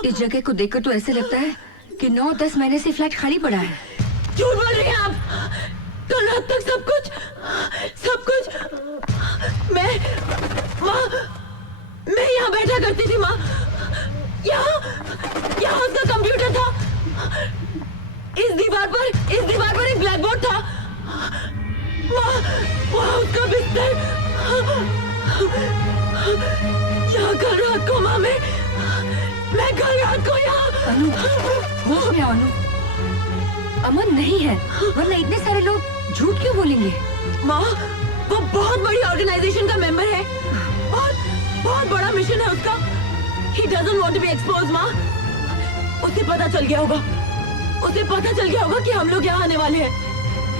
इस जगह को देखकर तो ऐसे लगता है कि 9-10 महीने से फ्लैट खाली पड़ा है। झूठ बोल रही हैं आप। कल रात तक सब कुछ मैं यहाँ बैठा करती थी माँ। यहाँ उसका कंप्यूटर था। इस दीवार पर एक ब्लैक बोर्ड था। वहाँ उसका बिस्तर। यहाँ कल रात को माँ मैं कल रात को यहाँ। अनु, होश में आओ अनु। अमन नहीं है, वरना इतने सारे लोग झूठ क्यों बोलेंगे? माँ वो बहुत बड़ी ऑर्गेनाइजेशन का मेंबर है। बहुत बड़ा मिशन है उसका। He doesn't want to be exposed, माँ। उसे पता चल गया होगा कि हम लोग यहाँ आने वाले हैं,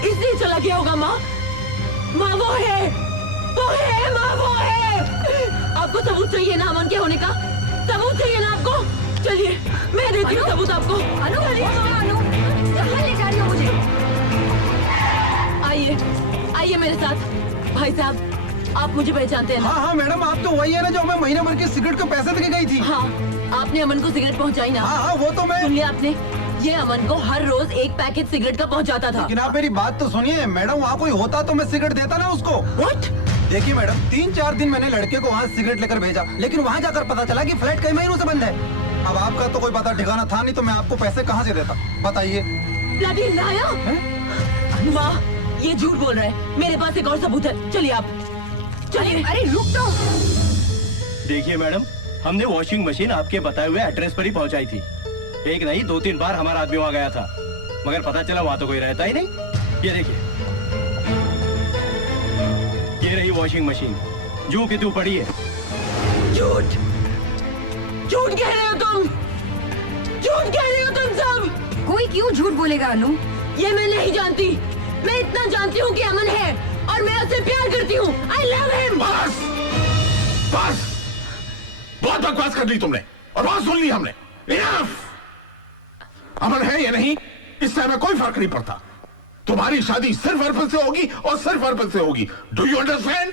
इसलिए चला गया होगा माँ। माँ वो है माँ, वो है। आपको सबूत चाहिए ना अमन के होने का? सबूत चाहिए ना आपको? चलिए मैं देती हूँ सबूत आपको। अनु, कहाँ ले जा रही हो मुझे? आइए मेरे साथ। भाई साहब आप मुझे पहचानते हैं ना? हाँ मैडम, आप तो वही है ना जो हमें महीने भर की सिगरेट के पैसे देके गई थी। हाँ, आपने अमन को सिगरेट पहुंचाई ना? हाँ वो तो मैं। सुन लिया आपने? ये अमन को हर रोज एक पैकेट सिगरेट का पहुंचाता था। लेकिन आप मेरी बात तो सुनिए मैडम, वहाँ कोई होता तो मैं सिगरेट देता ना उसको। What? देखिए मैडम, 3-4 दिन मैंने लड़के को वहाँ सिगरेट लेकर भेजा, लेकिन वहाँ जाकर पता चला कि फ्लैट कई महीनों से बंद है। अब आपका तो कोई पता ठिकाना था नहीं, तो मैं आपको पैसे कहाँ से देता बताइए? Bloody liar! माँ ये झूठ बोल रहा है। मेरे पास एक और सबूत है। चलिए आप चलिए। अरे रुक तो। देखिए मैडम, हमने वॉशिंग मशीन आपके बताए हुए एड्रेस पर ही पहुंचाई थी। एक नहीं 2-3 बार हमारा आदमी वहां गया था, मगर पता चला वहां तो कोई रहता ही नहीं। ये देखिए, ये रही वॉशिंग मशीन, जू की तू पड़ी है। झूठ कह रहे हो तुम सब। कोई क्यों झूठ बोलेगा अनु? ये मैं नहीं जानती। मैं इतना जानती हूँ कि अमन है और मैं उससे प्यार करती हूँ। I love him। बस बहुत बकवास कर ली तुमने और बहुत सुन ली हमने। Enough! अमन है या नहीं इससे हमें कोई फर्क नहीं पड़ता। तुम्हारी शादी सिर्फ अर्पण से होगी और सिर्फ अर्पण से होगी। Do you understand?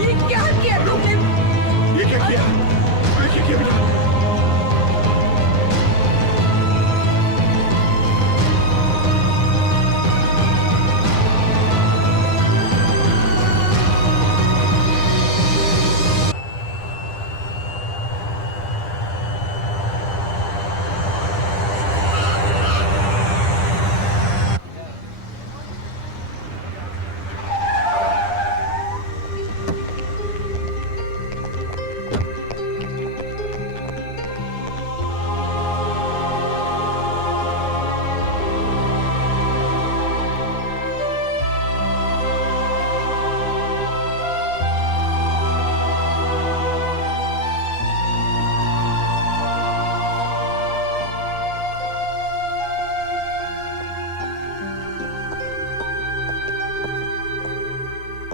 ये क्या किया तुमने? ये क्या किया बेटा?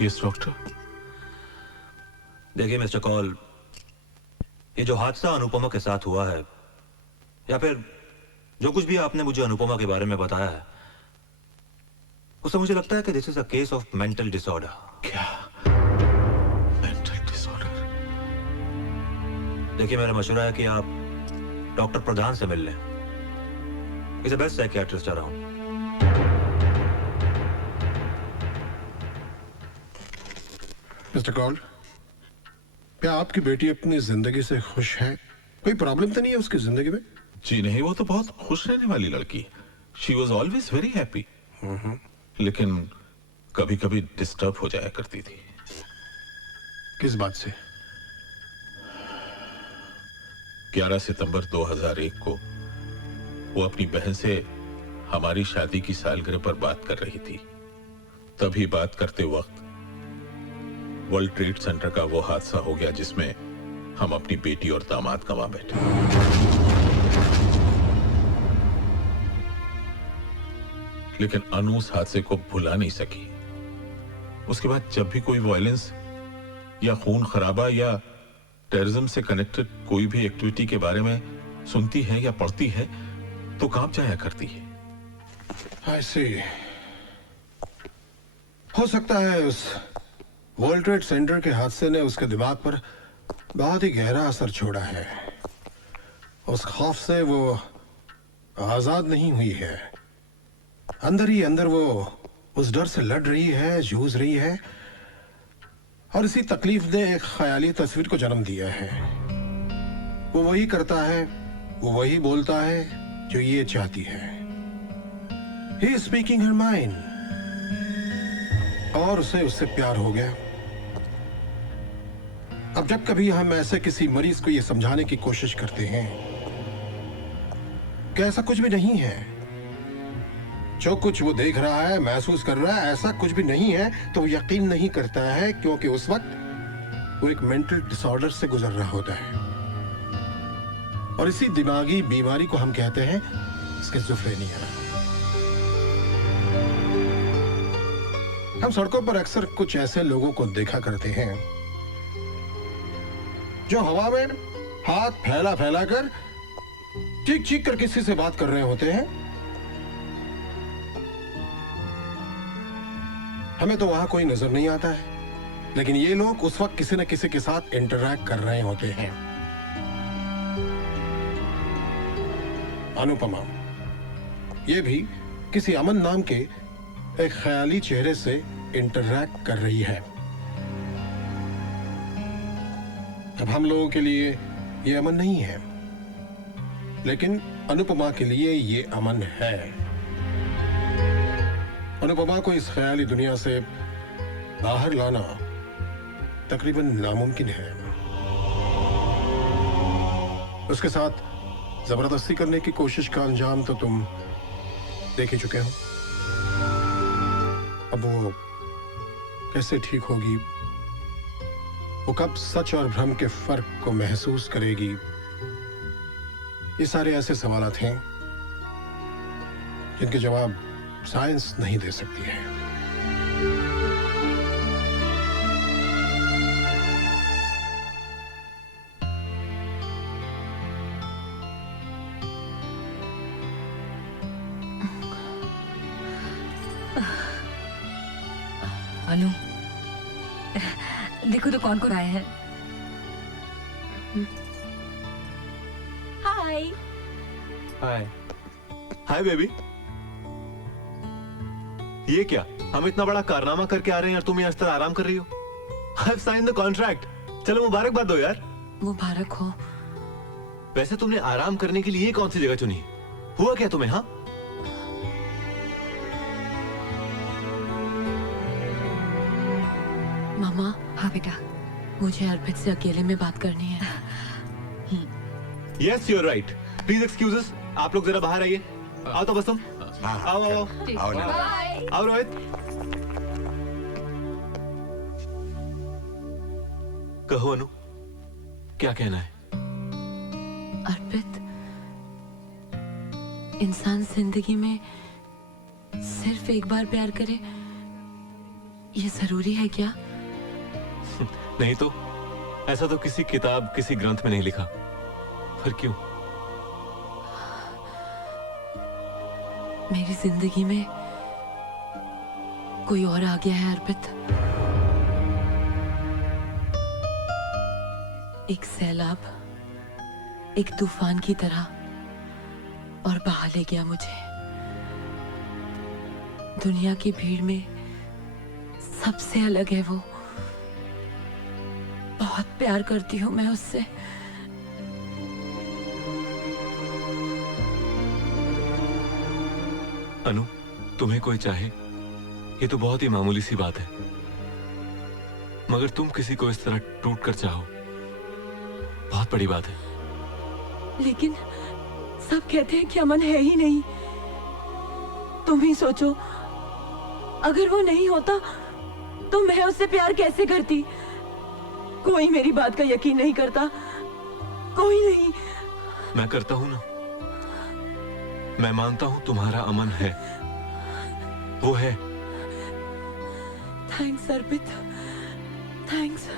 Yes doctor. देखिए मिस्टर कॉल, ये जो हादसा अनुपमा के साथ हुआ है, या फिर जो कुछ भी आपने मुझे अनुपमा के बारे में बताया है, उससे मुझे लगता है कि this is a case of mental disorder. क्या मेंटल डिसऑर्डर? देखिए मेरा मशवरा है कि आप डॉक्टर प्रधान से मिल लें। Is the best psychiatrist around. Mister call, क्या आपकी बेटी अपनी जिंदगी से खुश है? कोई प्रॉब्लम तो नहीं है उसकी जिंदगी में? जी नहीं, वो तो बहुत खुश रहने वाली लड़की। She was always very happy, लेकिन कभी कभी डिस्टर्ब हो जाया करती थी। किस बात से? 11 सितंबर 2001 को वो अपनी बहन से हमारी शादी की सालगिरह पर बात कर रही थी। तभी बात करते वक्त वर्ल्ड ट्रेड सेंटर का वो हादसा हो गया जिसमें हम अपनी बेटी और दामाद गंवा बैठे। लेकिन अनु उस हादसे को भुला नहीं सकी। उसके बाद जब भी कोई वायलेंस या खून खराबा या टेररिज्म से कनेक्टेड कोई भी एक्टिविटी के बारे में सुनती है या पढ़ती है तो कांप जाया करती है। ऐसे हो सकता है उस वर्ल्ड ट्रेड सेंटर के हादसे ने उसके दिमाग पर बहुत ही गहरा असर छोड़ा है। उस खौफ से वो आजाद नहीं हुई है। अंदर ही अंदर वो उस डर से लड़ रही है, जूझ रही है, और इसी तकलीफ ने एक ख्याली तस्वीर को जन्म दिया है। वो वही करता है, वो वही बोलता है जो ये चाहती है। He is speaking her mind। और उसे उससे प्यार हो गया। अब जब कभी हम ऐसे किसी मरीज को यह समझाने की कोशिश करते हैं कि ऐसा कुछ भी नहीं है, जो कुछ वो देख रहा है, महसूस कर रहा है, ऐसा कुछ भी नहीं है, तो वो यकीन नहीं करता है, क्योंकि उस वक्त वो एक मेंटल डिसऑर्डर से गुजर रहा होता है। और इसी दिमागी बीमारी को हम कहते हैं स्किज़ोफ्रेनिया। हम सड़कों पर अक्सर कुछ ऐसे लोगों को देखा करते हैं जो हवा में हाथ फैला फैला कर चीख चीख कर किसी से बात कर रहे होते हैं। हमें तो वहां कोई नजर नहीं आता है, लेकिन ये लोग उस वक्त किसी न किसी के साथ इंटरैक्ट कर रहे होते हैं। अनुपमा ये भी किसी अमन नाम के एक ख्याली चेहरे से इंटरैक्ट कर रही है। अब हम लोगों के लिए ये अमन नहीं है, लेकिन अनुपमा के लिए ये अमन है। अनुपमा को इस ख्याली दुनिया से बाहर लाना तकरीबन नामुमकिन है। उसके साथ जबरदस्ती करने की कोशिश का अंजाम तो तुम देख ही चुके हो। अब वो कैसे ठीक होगी, वो कब सच और भ्रम के फर्क को महसूस करेगी, ये सारे ऐसे सवालात हैं जिनके जवाब साइंस नहीं दे सकती है। अनु, देखो तो कौन कौन आए हैं। हाय। हाय हाय बेबी। ये क्या, हम इतना बड़ा कारनामा करके आ रहे हैं और तुम यहाँ इस तरह आराम कर रही हो? I have sign the contract. चलो मुबारकबाद दो यार। मुबारक हो। वैसे तुमने आराम करने के लिए कौन सी जगह चुनी? हुआ क्या तुम्हें? हाँ, मामा। हाँ बेटा। मुझे अर्पित से अकेले में बात करनी है। Yes you are right. Please excuse us. आप लोग जरा बाहर आइए। आओ तो बस तुम। आओ आओ आओ रोहित। कहो अनु, क्या कहना है? अर्पित, इंसान जिंदगी में सिर्फ एक बार प्यार करे, ये जरूरी है क्या? नहीं तो ऐसा तो किसी किताब, किसी ग्रंथ में नहीं लिखा। फिर क्यों? मेरी जिंदगी में कोई और आ गया है अर्पित। एक सैलाब, एक तूफान की तरह, और बहा ले गया मुझे। दुनिया की भीड़ में सबसे अलग है वो। बहुत प्यार करती हूँ मैं उससे। अनु, तुम्हें कोई चाहे ये तो बहुत ही मामूली सी बात है, मगर तुम किसी को इस तरह टूट कर चाहो, बहुत बड़ी बात है। लेकिन सब कहते हैं कि अमन है ही नहीं। तुम ही सोचो, अगर वो नहीं होता तो मैं उससे प्यार कैसे करती? कोई मेरी बात का यकीन नहीं करता, कोई नहीं। मैं करता हूं ना। मैं मानता हूं तुम्हारा अमन है, वो है। थैंक्स अर्पित, थैंक्स।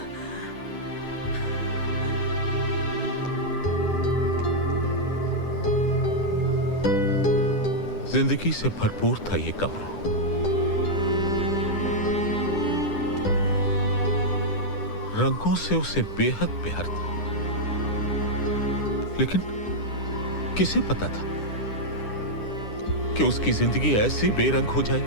जिंदगी से भरपूर था ये कमरा। रंगों से उसे बेहद प्यार था, लेकिन किसे पता था कि उसकी जिंदगी ऐसी बेरंग हो जाए।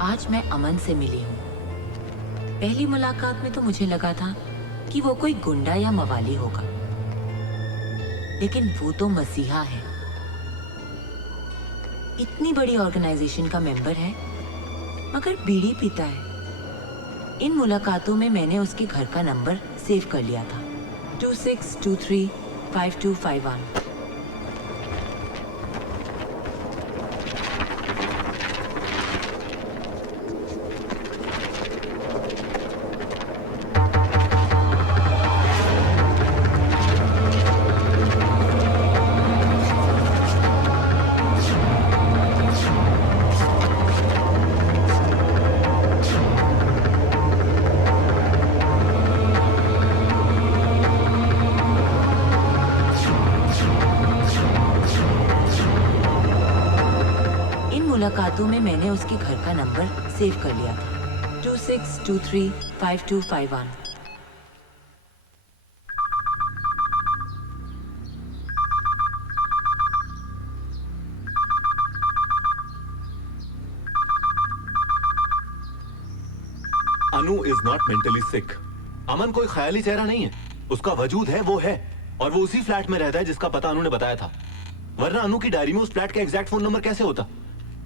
आज मैं अमन से मिली हूँ। पहली मुलाकात में तो मुझे लगा था कि वो कोई गुंडा या मवाली होगा, लेकिन वो तो मसीहा है। इतनी बड़ी ऑर्गेनाइजेशन का मेंबर है, मगर बीड़ी पीता है। इन मुलाकातों में मैंने उसके घर का नंबर सेव कर लिया था, 26235251। मुलाकातों में मैंने उसके घर का नंबर सेव कर लिया था, 26235251। अनु इज नॉट मेंटली सिक। अमन कोई ख्याली चेहरा नहीं है, उसका वजूद है, वो है, और वो उसी फ्लैट में रहता है जिसका पता अनु ने बताया था। वरना अनु की डायरी में उस फ्लैट का एग्जैक्ट फोन नंबर कैसे होता?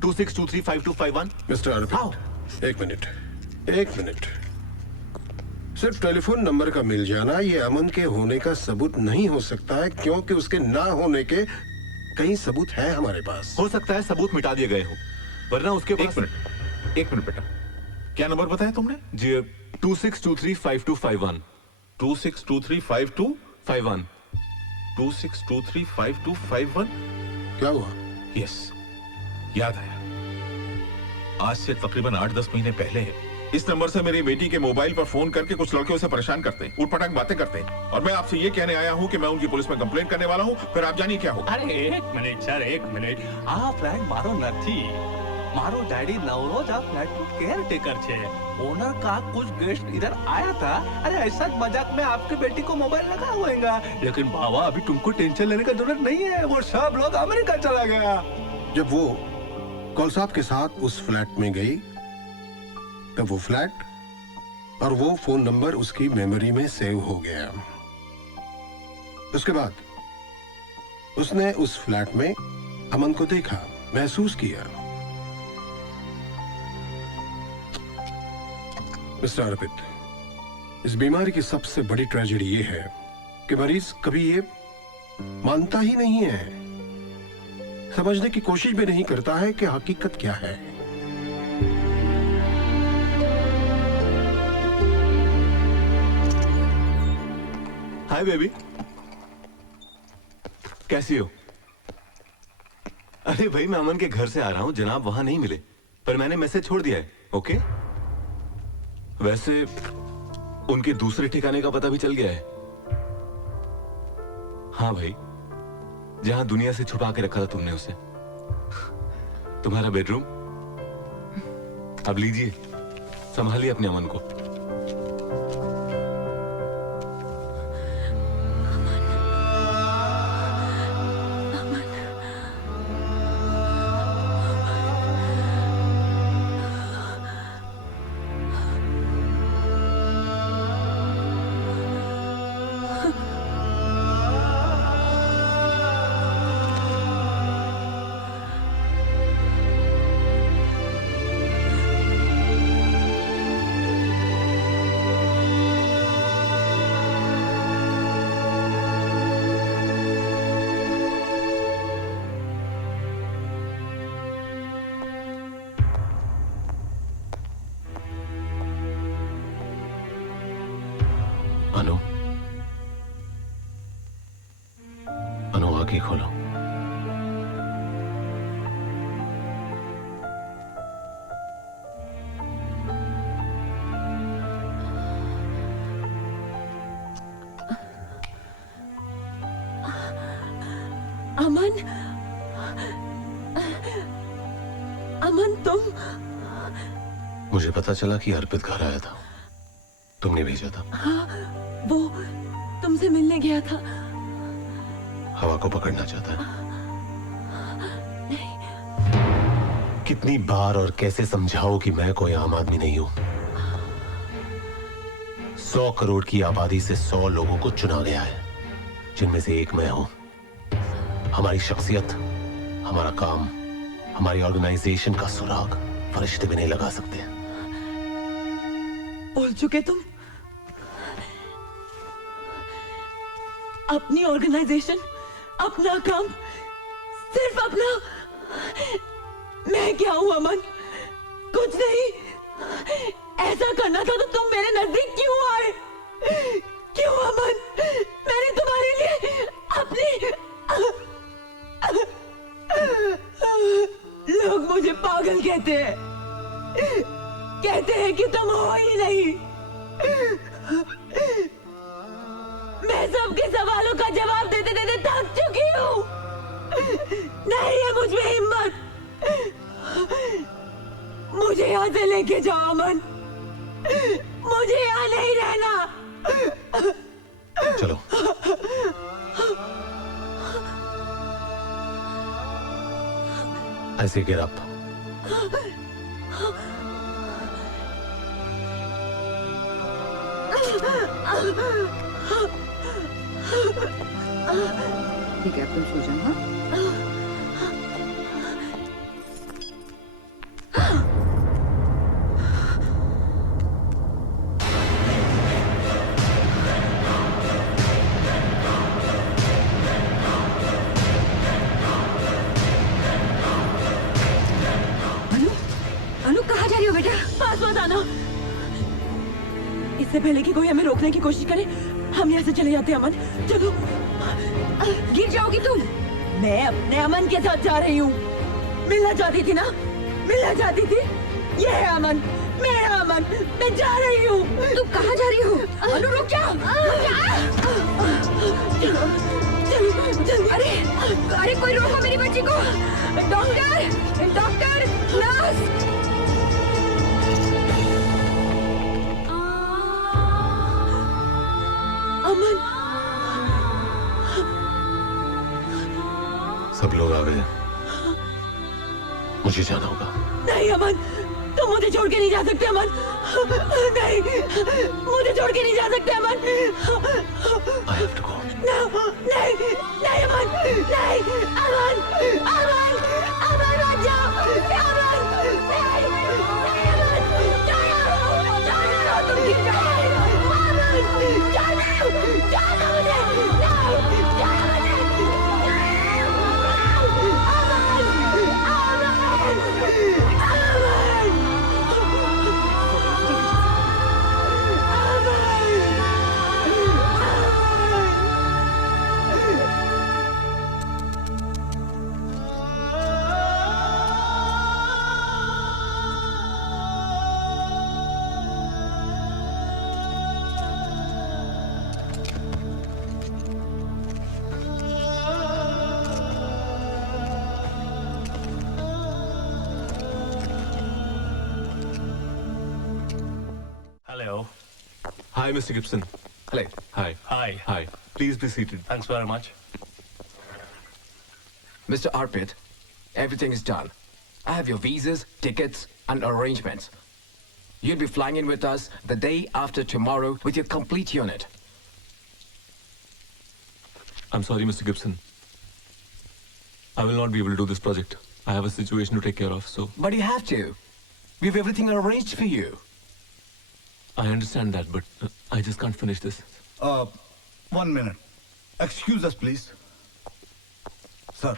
26235251। मिस्टर अरविंद, एक मिनट। सिर्फ टेलीफोन नंबर का मिल जाना ये अमन के होने का सबूत नहीं हो सकता है, क्योंकि उसके ना होने के कई सबूत हैं हमारे पास। हो सकता है सबूत मिटा दिए गए हो, वरना उसके पास। एक मिनट बेटा, क्या नंबर बताया तुमने? जी 26235251। 26235251। 26235251। क्या हुआ? यस, याद आया। आज से तकरीबन 8-10 महीने पहले इस नंबर से मेरी बेटी के मोबाइल पर फोन करके कुछ लड़के उसे परेशान करते हैं, उठपटांग बातें करते हैं, और मैं आपसे ये कहने आया हूँ कि मैं उनकी पुलिस में कंप्लेंट करने वाला हूँ। फिर आप जानिए क्या होगा। अरे एक मिनट सर, एक मिनट। आ फ्लैट मारो નથી। मारो डैडी नवरोज आ फ्लैट केयर टेकर छे। ओनर का कुछ गेस्ट इधर आया था। अरे ऐसा मजाक में आपकी बेटी को मोबाइल लगा हुएगा, लेकिन बाबा अभी तुमको टेंशन लेने की जरूरत नहीं है, वो सब लोग अमेरिका चला गया। जब वो कौल साहब के साथ उस फ्लैट में गई, तब वो फ्लैट और वो फोन नंबर उसकी मेमोरी में सेव हो गया। उसके बाद उसने उस फ्लैट में अमन को देखा, महसूस किया। मिस्टर अर्पित, इस बीमारी की सबसे बड़ी ट्रेजेडी ये है कि मरीज कभी ये मानता ही नहीं है, समझने की कोशिश भी नहीं करता है कि हकीकत क्या है। हाय बेबी, कैसी हो? अरे भाई, मैं अमन के घर से आ रहा हूं, जनाब वहां नहीं मिले, पर मैंने मैसेज छोड़ दिया है। ओके? वैसे उनके दूसरे ठिकाने का पता भी चल गया है। हाँ भाई, जहां दुनिया से छुपा के रखा था तुमने उसे। तुम्हारा बेडरूम। अब लीजिए, संभालिए अपने अमन को। अनु, अनु आंखें खोलो। अमन, अमन तुम? मुझे पता चला कि अर्पित घर आया था, तुमने भेजा था। हाँ, वो तुमसे मिलने गया था। हवा को पकड़ना चाहता है। नहीं। कितनी बार और कैसे समझाओ कि मैं कोई आम आदमी नहीं हूं। 100 करोड़ की आबादी से 100 लोगों को चुना गया है, जिनमें से एक मैं हूं। हमारी शख्सियत, हमारा काम, हमारी ऑर्गेनाइजेशन का सुराग फरिश्ते भी नहीं लगा सकते। बोल चुके तुम? अपनी ऑर्गेनाइजेशन, अपना काम, सिर्फ अपना। मैं क्या हूं अमन? कुछ नहीं। ऐसा करना था तो तुम मेरे नजदीक क्यों आए? क्यों अमन? मैंने तुम्हारे लिए अपनी लोग मुझे पागल कहते हैं, कहते हैं कि तुम हो ही नहीं। मैं सबके सवालों का जवाब देते देते थक चुकी हूँ। नहीं है मुझ में हिम्मत। मुझे यहाँ से लेके जाओ अमन, मुझे यहाँ नहीं रहना। चलो। ऐसे गिर अप। ठीक है, तुम सो जाओ। अनु कहाँ जा रही हो बेटा? पास मत आना। इससे पहले कि कोई हमें रोकने की कोशिश करे, हम यहाँ से चले जाते हैं अमन। चलो। गिर जाओगी तुम। मैं अपने अमन के साथ जा रही हूँ। मिलना चाहती थी ना? मिलना चाहती थी? ये है अमन, मेरा अमन। मैं जा रही हूँ। तुम कहाँ जा रही हो? अनु रुक जा। अरे अरे कोई रोको मेरी बच्ची को। Doctor, doctor, nurse. अमन। सब लोग आ गए, मुझे जाना होगा। नहीं अमन, तुम मुझे छोड़ के नहीं जा सकते अमन। नहीं, मुझे छोड़ के नहीं जा सकते अमन। I have to go. नहीं, नहीं अमन, नहीं अमन, अमन, अमन मत जाओ, अमन, नहीं, नहीं अमन, जाओ, जाओ, तुम गिर जाओगे, अमन, जाओ, जाओ मुझे, नहीं, जाओ मुझे, Hello. Hi, Mr. Gibson. Hello. Hi. Hi. Hi. Please be seated. Thanks very much. Mr. Arpit, everything is done. I have your visas, tickets, and arrangements. You'll be flying in with us the day after tomorrow with your complete unit. I'm sorry, Mr. Gibson. I will not be able to do this project. I have a situation to take care of, so... But you have to. We have everything arranged for you. I understand that, but I just can't finish this. 1 minute. Excuse us, please. Sir,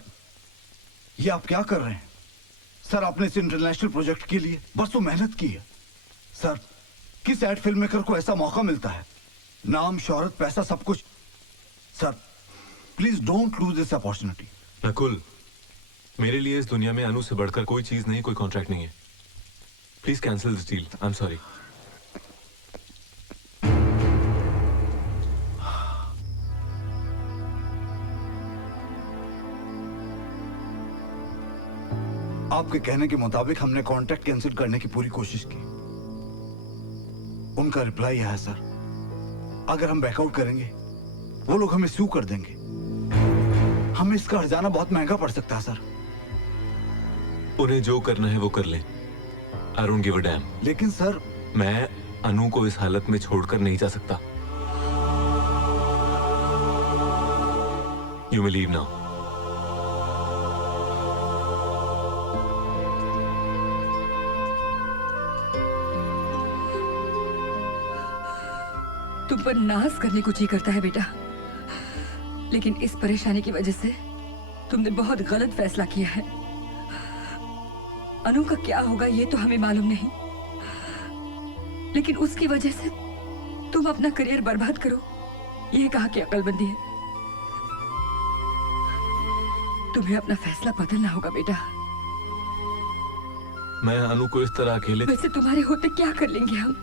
ये आप क्या कर रहे हैं? Sir, आपने इस international project के लिए बरसों मेहनत की है। सर, किस एड फिल्म मेकर को ऐसा मौका मिलता है नाम, शोहरत, पैसा, सब कुछ। Sir please don't lose this opportunity. Nakul, मेरे लिए इस दुनिया में अनु से बढ़कर कोई चीज नहीं, कोई कॉन्ट्रैक्ट नहीं है। Please cancel this deal. I am sorry. आपके कहने के मुताबिक हमने कॉन्ट्रैक्ट कैंसिल करने की पूरी कोशिश की। उनका रिप्लाई यह है सर, अगर हम बैकआउट करेंगे वो लोग हमें सू कर देंगे। हमें इसका हर्जाना बहुत महंगा पड़ सकता है सर। उन्हें जो करना है वो कर लें। I don't give a dam. लेकिन सर, मैं अनु को इस हालत में छोड़कर नहीं जा सकता। You may leave now. तुम पर नाज करने को जी करता है बेटा, लेकिन इस परेशानी की वजह से तुमने बहुत गलत फैसला किया है। अनु का क्या होगा ये तो हमें मालूम नहीं, लेकिन उसकी वजह से तुम अपना करियर बर्बाद करो, ये कहा कि अकलमंदी है। तुम्हें अपना फैसला बदलना होगा बेटा। मैं अनु को इस तरह अकेले। वैसे तुम्हारे होते क्या कर लेंगे हम?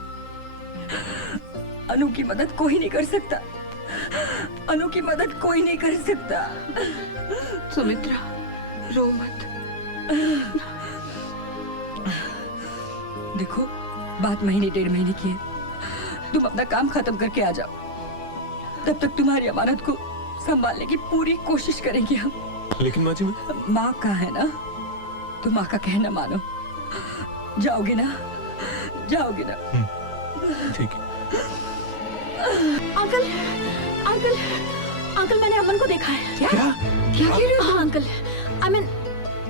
अनु की मदद कोई नहीं कर सकता। अनु की मदद कोई नहीं कर सकता। सुमित्रा, रो मत। देखो, बात महीने 1.5 महीने की है। तुम अपना काम खत्म करके आ जाओ। तब तक तुम्हारी अमानत को संभालने की पूरी कोशिश करेंगे हम। लेकिन माँ जी, माँ का है ना, तो माँ का कहना मानो। जाओगे ना? जाओगे ना? ठीक है। अंकल, अंकल, अंकल, मैंने अमन को देखा है। क्या कह रहे हो? हाँ अंकल,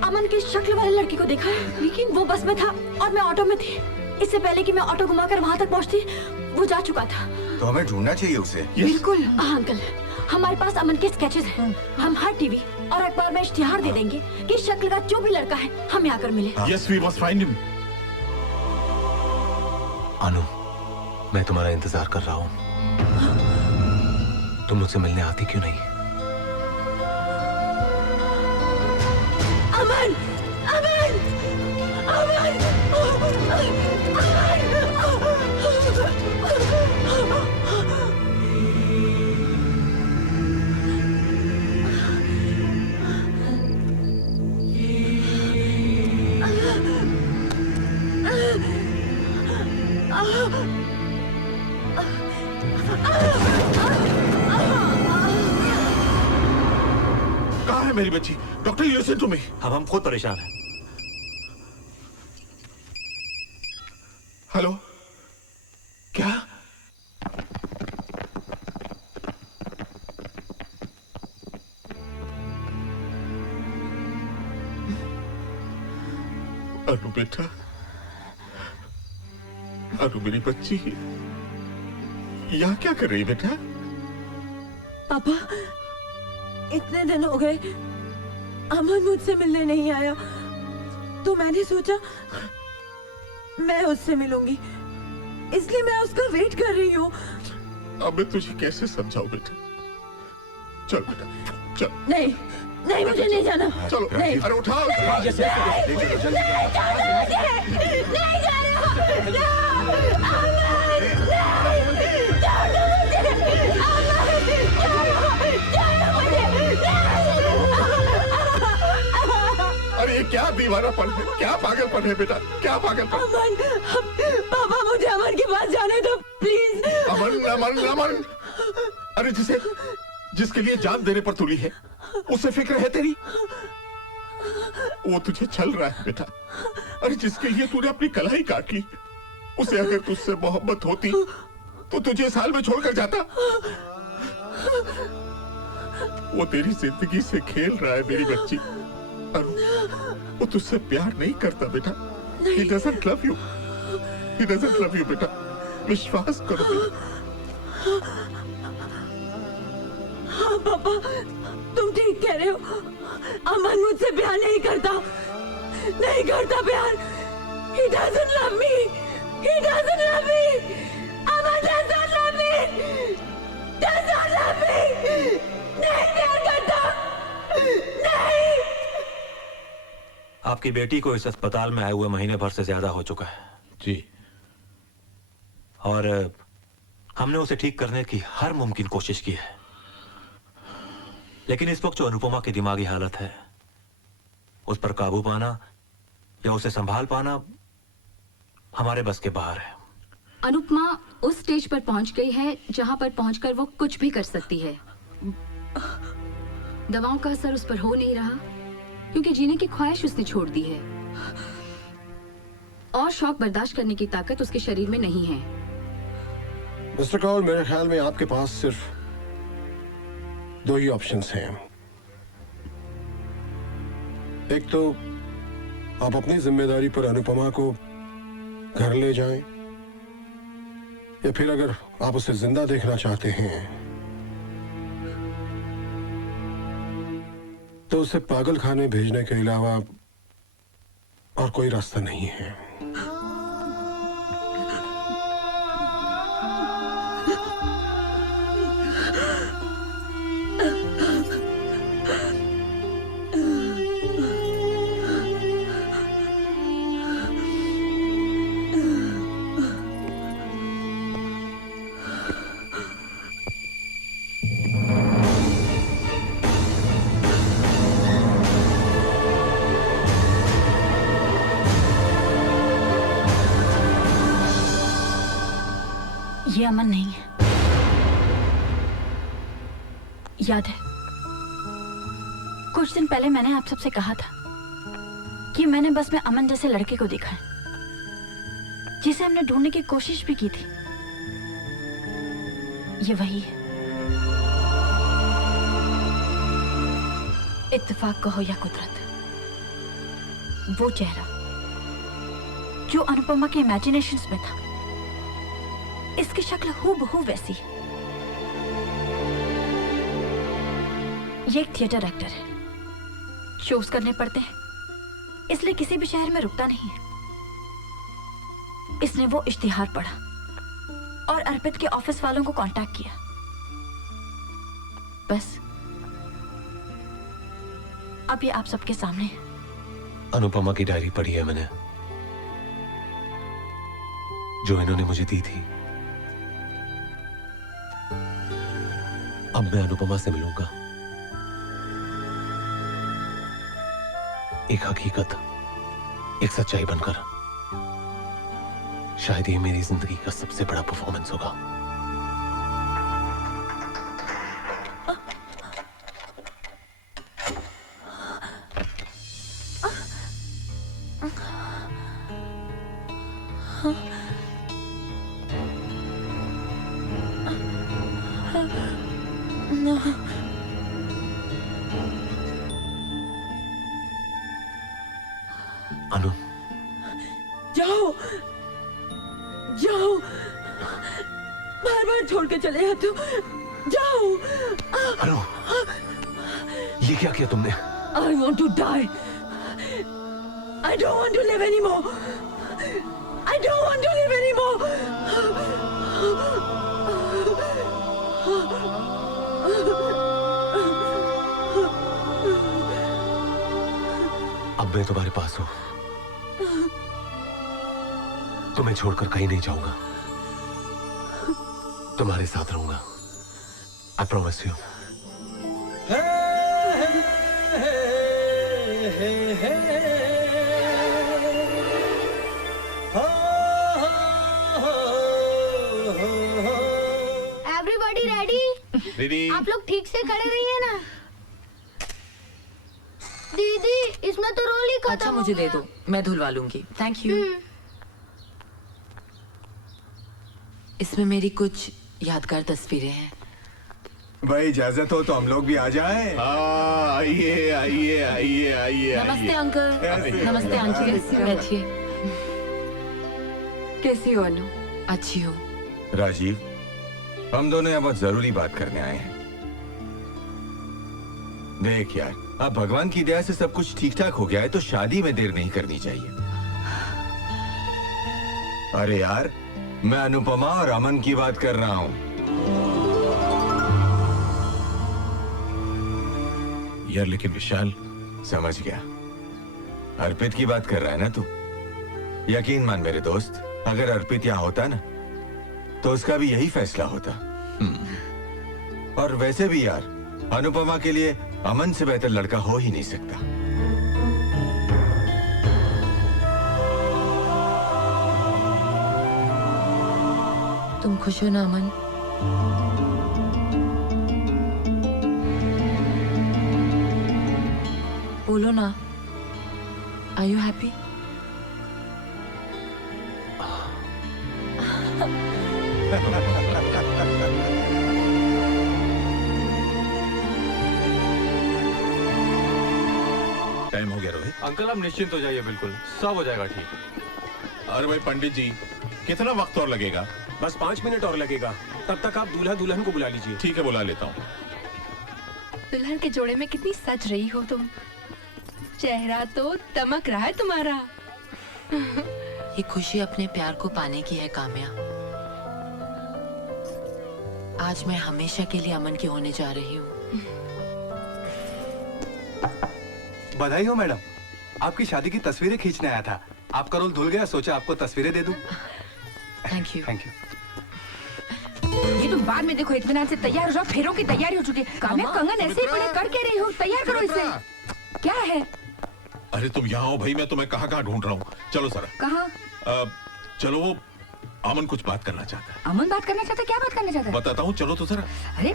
अमन की शक्ल वाले लड़की को देखा है, लेकिन वो बस में था और मैं ऑटो में थी। इससे पहले कि मैं ऑटो घुमाकर वहाँ तक पहुँचती, वो जा चुका था। तो हमें ढूंढना चाहिए उसे। बिल्कुल। हाँ अंकल, हमारे पास अमन के स्केचेस हैं। हम हर टीवी और अखबार में इश्तिहार दे देंगे कि इस शक्ल का जो भी लड़का है हमें आकर मिले। Yes, we must find him. अनु, मैं तुम्हारा इंतजार कर रहा हूँ। तुम मुझसे मिलने आती क्यों नहीं? अमन, अमन, अमन, कहाँ है मेरी बच्ची? Doctor, you listen to me. अब हम खुद परेशान हैं। हेलो, क्या? अनु बेटा, अनु मेरी बच्ची, यहाँ क्या कर रही बेटा? पापा, इतने दिन हो गए अमन मुझसे मिलने नहीं आया, तो मैंने सोचा मैं उससे मिलूंगी, इसलिए मैं उसका वेट कर रही हूँ। अब मैं तुझे कैसे समझाऊं बेटा? चल बेटा, चल। नहीं, नहीं, मुझे नहीं जाना। चलो, नहीं, अरे उठाओ। नहीं जा अरे ये क्या दीवानापन है, क्या पागलपन है बेटा, क्या पागलपन? अमन, पापा मुझे अमन के पास जाने दो प्लीज। अमन, अमन, अमन, अरे जिसके लिए जान देने पर तुली है, उसे फिक्र है तेरी? वो तुझे छल रहा है बेटा। अरे जिसके लिए तूने अपनी कलाई काट ली, उसे अगर तुझसे मोहब्बत होती तो तुझे इस हाल में छोड़कर जाता। वो तेरी जिंदगी से खेल रहा है मेरी बच्ची। वो तुझसे प्यार नहीं करता बेटा। He doesn't love you. He doesn't love you बेटा। विश्वास करो बेटा। हाँ पापा, तुम ठीक कह रहे हो। अमन मुझसे प्यार नहीं करता, नहीं करता प्यार। He doesn't love me. He doesn't love me. Aman doesn't love me. Does not love me. नहीं प्यार करता, नहीं। आपकी बेटी को इस अस्पताल में आए हुए महीने भर से ज्यादा हो चुका है जी, और हमने उसे ठीक करने की हर मुमकिन कोशिश की है, लेकिन इस वक्त जो अनुपमा की दिमागी हालत है, उस पर काबू पाना या उसे संभाल पाना हमारे बस के बाहर है। अनुपमा उस स्टेज पर पहुंच गई है जहां पर पहुंचकर वो कुछ भी कर सकती है। दवाओं का असर उस पर हो नहीं रहा क्योंकि जीने की ख्वाहिश उसने छोड़ दी है, और शौक बर्दाश्त करने की ताकत उसके शरीर में नहीं है। मिस्टर कौल, मेरे ख्याल में आपके पास सिर्फ दो ही ऑप्शंस हैं। एक तो आप अपनी जिम्मेदारी पर अनुपमा को घर ले जाएं, या फिर अगर आप उसे जिंदा देखना चाहते हैं तो उसे पागल खाने भेजने के अलावा और कोई रास्ता नहीं है। ये अमन नहीं है। याद है कुछ दिन पहले मैंने आप सबसे कहा था कि मैंने बस में अमन जैसे लड़के को देखा है जिसे हमने ढूंढने की कोशिश भी की थी। ये वही है। इत्तेफाक कहो या कुदरत, वो चेहरा जो अनुपमा के इमेजिनेशंस में था, इसकी शक्ल हूबहू वैसी है। ये एक थिएटर एक्टर है, शोज करने पड़ते हैं इसलिए किसी भी शहर में रुकता नहीं है। इसने वो इश्तिहार पढ़ा और अर्पित के ऑफिस वालों को कांटेक्ट किया। बस अब ये आप सबके सामने है। अनुपमा की डायरी पढ़ी है मैंने, जो इन्होंने मुझे दी थी। अब मैं अनुपमा से मिलूंगा। एक हकीकत, एक सच्चाई बनकर। शायद ये मेरी जिंदगी का सबसे बड़ा परफॉर्मेंस होगा। अनु, जाओ जाओ, बार बार छोड़ के चले जाते हो। जाओ। अनु, ये क्या किया तुमने? I want to die. I don't want to live anymore. I don't want to live anymore. अब मैं तुम्हारे पास हूं, तुम्हें छोड़कर कहीं नहीं जाऊंगा, तुम्हारे साथ रहूंगा। I promise you. Everybody ready? दीदी, आप लोग ठीक से खड़े रहिए ना। दीदी, इसमें तो रोल ही खत्म अच्छा हो मुझे दे गया। दो, मैं धुलवा लूंगी। Thank you. इसमें मेरी कुछ यादगार तस्वीरें हैं। भाई इजाजत हो तो हम लोग भी आ जाएं। आइए आइए आइए आइए। नमस्ते अंकल। नमस्ते आंटी, बैठिए। कैसी हो अनु? अच्छी हूँ। राजीव, हम दोनों यहाँ बहुत जरूरी बात करने आए हैं। देख यार, अब भगवान की दया से सब कुछ ठीक ठाक हो गया है तो शादी में देर नहीं करनी चाहिए। अरे यार, मैं अनुपमा और अमन की बात कर रहा हूँ। यार लेकिन विशाल, समझ गया, अर्पित की बात कर रहा है ना तू? यकीन मान मेरे दोस्त, अगर अर्पित यहाँ होता ना तो उसका भी यही फैसला होता। और वैसे भी यार, अनुपमा के लिए अमन से बेहतर लड़का हो ही नहीं सकता। तुम खुश हो ना अमन? बोलो ना, आर यू हैप्पी? टाइम हो गया रोहित। अंकल आप निश्चिंत हो जाइए, बिल्कुल सब हो जाएगा ठीक। अरे भाई पंडित जी, कितना वक्त और लगेगा? बस 5 मिनट और लगेगा, तब तक आप दूल्हा दुल्हन को बुला लीजिए। ठीक है, बुला लेता हूँ। दुल्हन के जोड़े में कितनी सज रही हो तुम, चेहरा तो दमक रहा है तुम्हारा। ये खुशी अपने प्यार को पाने की है काम्या। आज मैं हमेशा के लिए अमन की होने जा रही हूँ। बधाई हो मैडम, आपकी शादी की तस्वीरें खींचने आया था। आपका रोल धुल गया, सोचा आपको तस्वीरें दे दूं। Thank you. Thank you. ये तुम बाद में देखो, इत्मीनान से तैयार हो जाओ, फेरों की तैयारी हो चुकी है। काम्या कंगन ऐसे ही पड़े कर के रही हो, तैयार करो इसे। क्या है? अरे तुम यहाँ हो भाई, मैं तुम्हें कहाँ कहाँ ढूंढ रहा हूँ। चलो जरा। कहाँ? चलो, वो अमन कुछ बात करना चाहता है। अमन बात करना चाहता है? क्या बात करना चाहता है? बताता हूँ, चलो तो जरा। अरे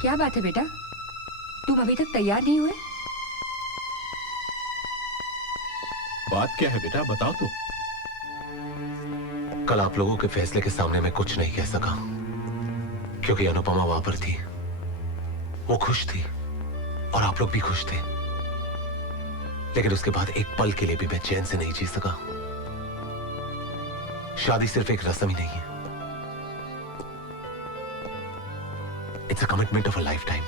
क्या बात है बेटा, तुम अभी तक तैयार नहीं हुए? बात क्या है बेटा, बताओ तो। कल आप लोगों के फैसले के सामने मैं कुछ नहीं कह सका, क्योंकि अनुपमा वहां पर थी। वो खुश थी और आप लोग भी खुश थे, लेकिन उसके बाद एक पल के लिए भी मैं चैन से नहीं जी सका। शादी सिर्फ एक रस्म ही नहीं है, it's a commitment of a life time.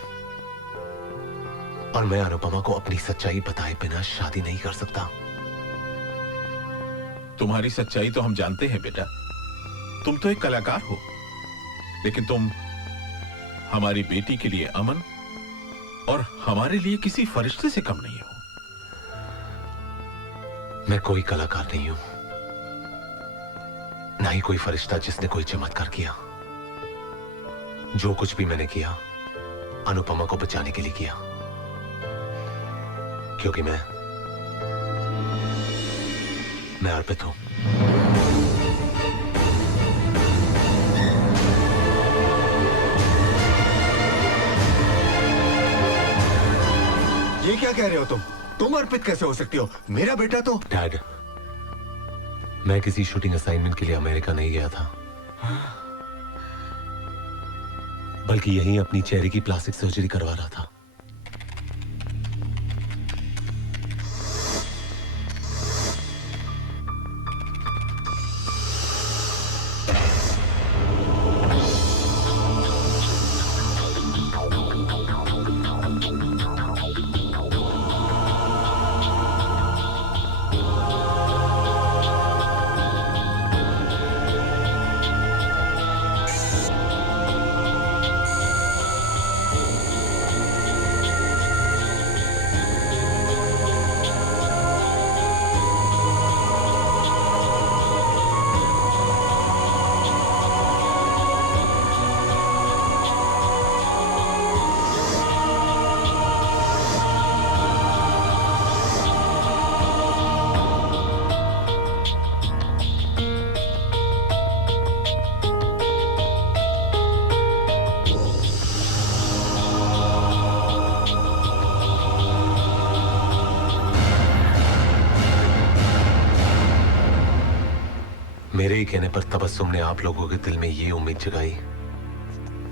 और मैं अनुपमा को अपनी सच्चाई बताए बिना शादी नहीं कर सकता। तुम्हारी सच्चाई तो हम जानते हैं बेटा, तुम तो एक कलाकार हो, लेकिन तुम हमारी बेटी के लिए अमन और हमारे लिए किसी फरिश्ते से कम नहीं हो। मैं कोई कलाकार नहीं हूं, ना ही कोई फरिश्ता जिसने कोई चमत्कार किया। जो कुछ भी मैंने किया अनुपमा को बचाने के लिए किया, क्योंकि मैं अर्पित हूं। ये क्या कह रहे हो तुम अर्पित कैसे हो सकती हो? मेरा बेटा तो। डैड, मैं किसी शूटिंग असाइनमेंट के लिए अमेरिका नहीं गया था, बल्कि यहीं अपनी चेहरे की प्लास्टिक सर्जरी करवा रहा था। मेरे ही कहने पर तबस्सुम ने आप लोगों के दिल में ये उम्मीद जगाई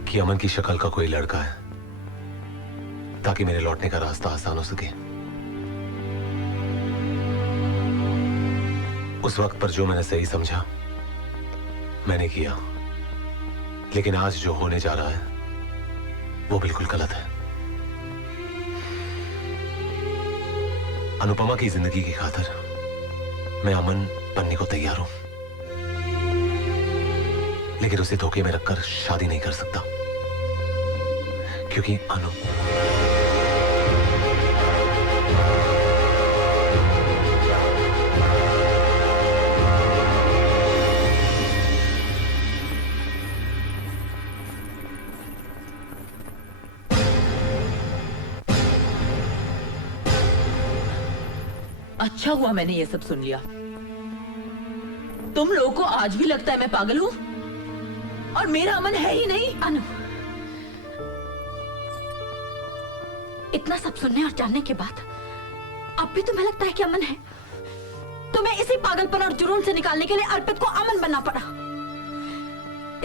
कि अमन की शक्ल का कोई लड़का है, ताकि मेरे लौटने का रास्ता आसान हो सके। उस वक्त पर जो मैंने सही समझा मैंने किया, लेकिन आज जो होने जा रहा है वो बिल्कुल गलत है। अनुपमा की जिंदगी की खातिर मैं अमन बनने को तैयार हूं, लेकिन उसे धोखे में रखकर शादी नहीं कर सकता, क्योंकि अनु अच्छा हुआ मैंने ये सब सुन लिया। तुम लोगों को आज भी लगता है मैं पागल हूं और मेरा अमन है ही नहीं। अनु, इतना सब सुनने और जानने के बाद अब भी तुम्हें लगता है कि अमन है? तुम्हें इसी पागलपन और जुनून से निकालने के लिए अर्पित को अमन बनना पड़ा।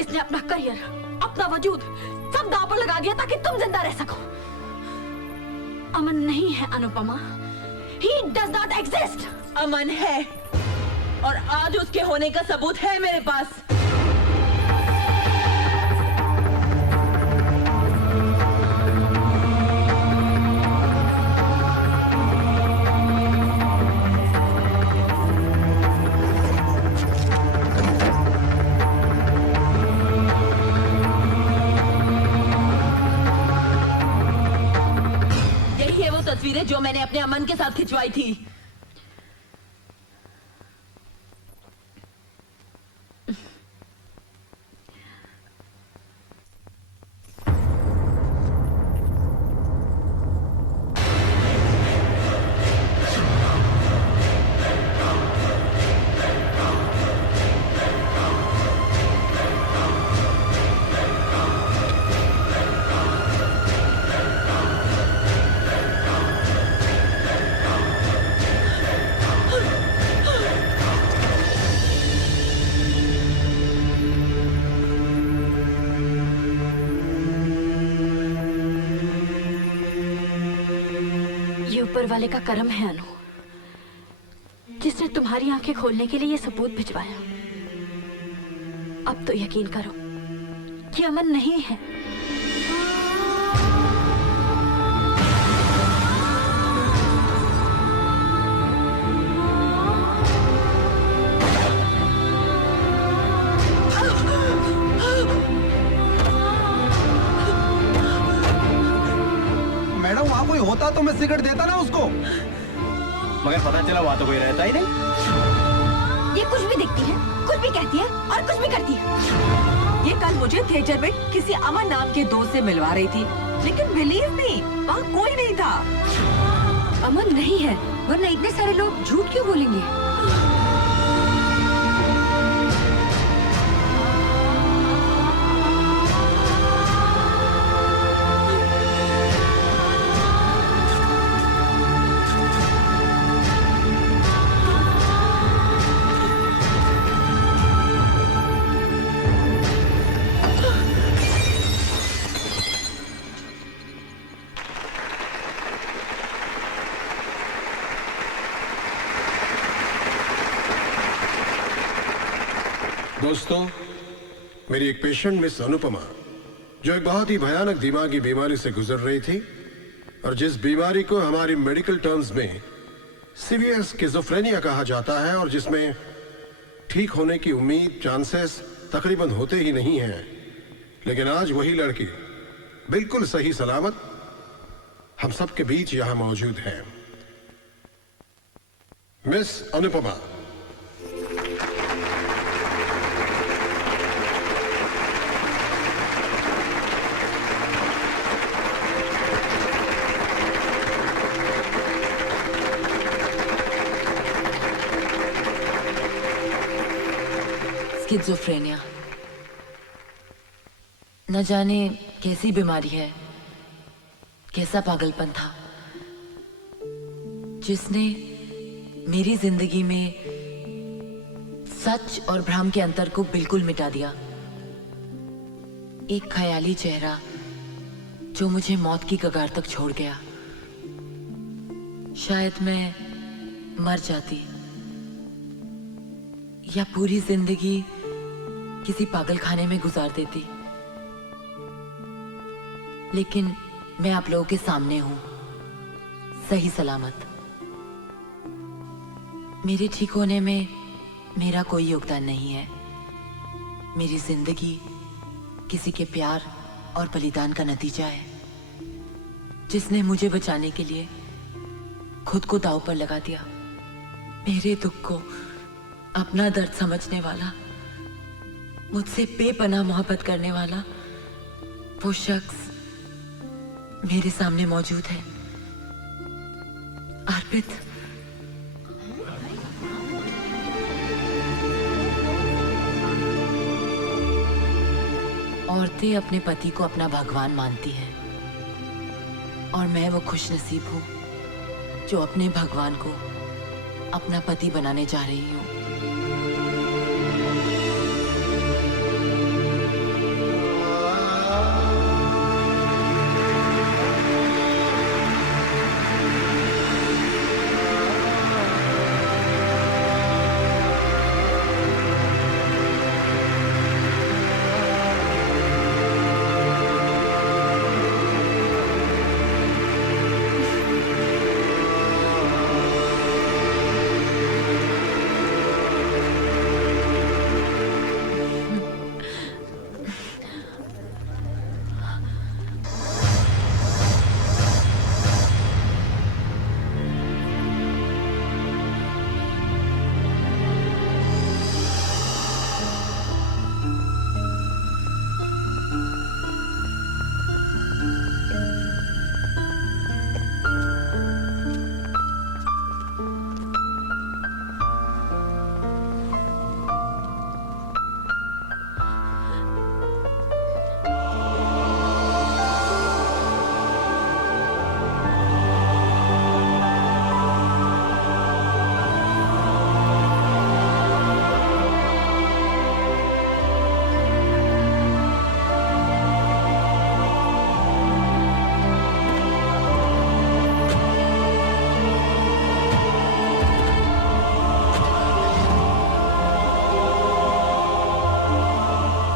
इसने अपना करियर, अपना वजूद सब दांव पर लगा दिया ताकि तुम जिंदा रह सको। अमन नहीं है Anupama, He does not exist. अमन है और आज उसके होने का सबूत है मेरे पास। यही है वो तस्वीरें जो मैंने अपने अमन के साथ खिंचवाई थी। ऊपर वाले का करम है अनु, जिसने तुम्हारी आंखें खोलने के लिए ये सबूत भिजवाया। अब तो यकीन करो कि अमन नहीं है। मैडम वहाँ कोई होता तो मैं सिगरेट देता ना उसको। मगर पता चला वहाँ तो कोई रहता ही नहीं। ये कुछ भी दिखती है, कुछ भी कहती है और कुछ भी करती है। ये कल मुझे थिएटर में किसी अमन नाम के दोस्त से मिलवा रही थी, लेकिन बिलीव मी वहाँ कोई नहीं था। अमन नहीं है, वरना इतने सारे लोग झूठ क्यों बोलेंगे? दोस्तों, मेरी एक पेशेंट मिस अनुपमा, जो एक बहुत ही भयानक दिमागी बीमारी से गुजर रही थी और जिस बीमारी को हमारी मेडिकल टर्म्स में सीवियर स्किज़ोफ्रेनिया कहा जाता है और जिसमें ठीक होने की उम्मीद, चांसेस तकरीबन होते ही नहीं हैं, लेकिन आज वही लड़की बिल्कुल सही सलामत हम सबके बीच यहां मौजूद है। मिस अनुपमा। स्किज़ोफ्रेनिया न जाने कैसी बीमारी है, कैसा पागलपन था जिसने मेरी जिंदगी में सच और भ्रम के अंतर को बिल्कुल मिटा दिया। एक ख्याली चेहरा जो मुझे मौत की कगार तक छोड़ गया। शायद मैं मर जाती या पूरी जिंदगी किसी पागल खाने में गुजार देती, लेकिन मैं आप लोगों के सामने हूं, सही सलामत। मेरे ठीक होने में मेरा कोई योगदान नहीं है। मेरी जिंदगी किसी के प्यार और बलिदान का नतीजा है, जिसने मुझे बचाने के लिए खुद को दांव पर लगा दिया। मेरे दुख को अपना दर्द समझने वाला, मुझसे बेपनाह मोहब्बत करने वाला वो शख्स मेरे सामने मौजूद है। अर्पित, औरतें अपने पति को अपना भगवान मानती हैं, और मैं वो खुशनसीब हूं जो अपने भगवान को अपना पति बनाने जा रही हूं।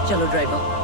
चलो ड्राइवर।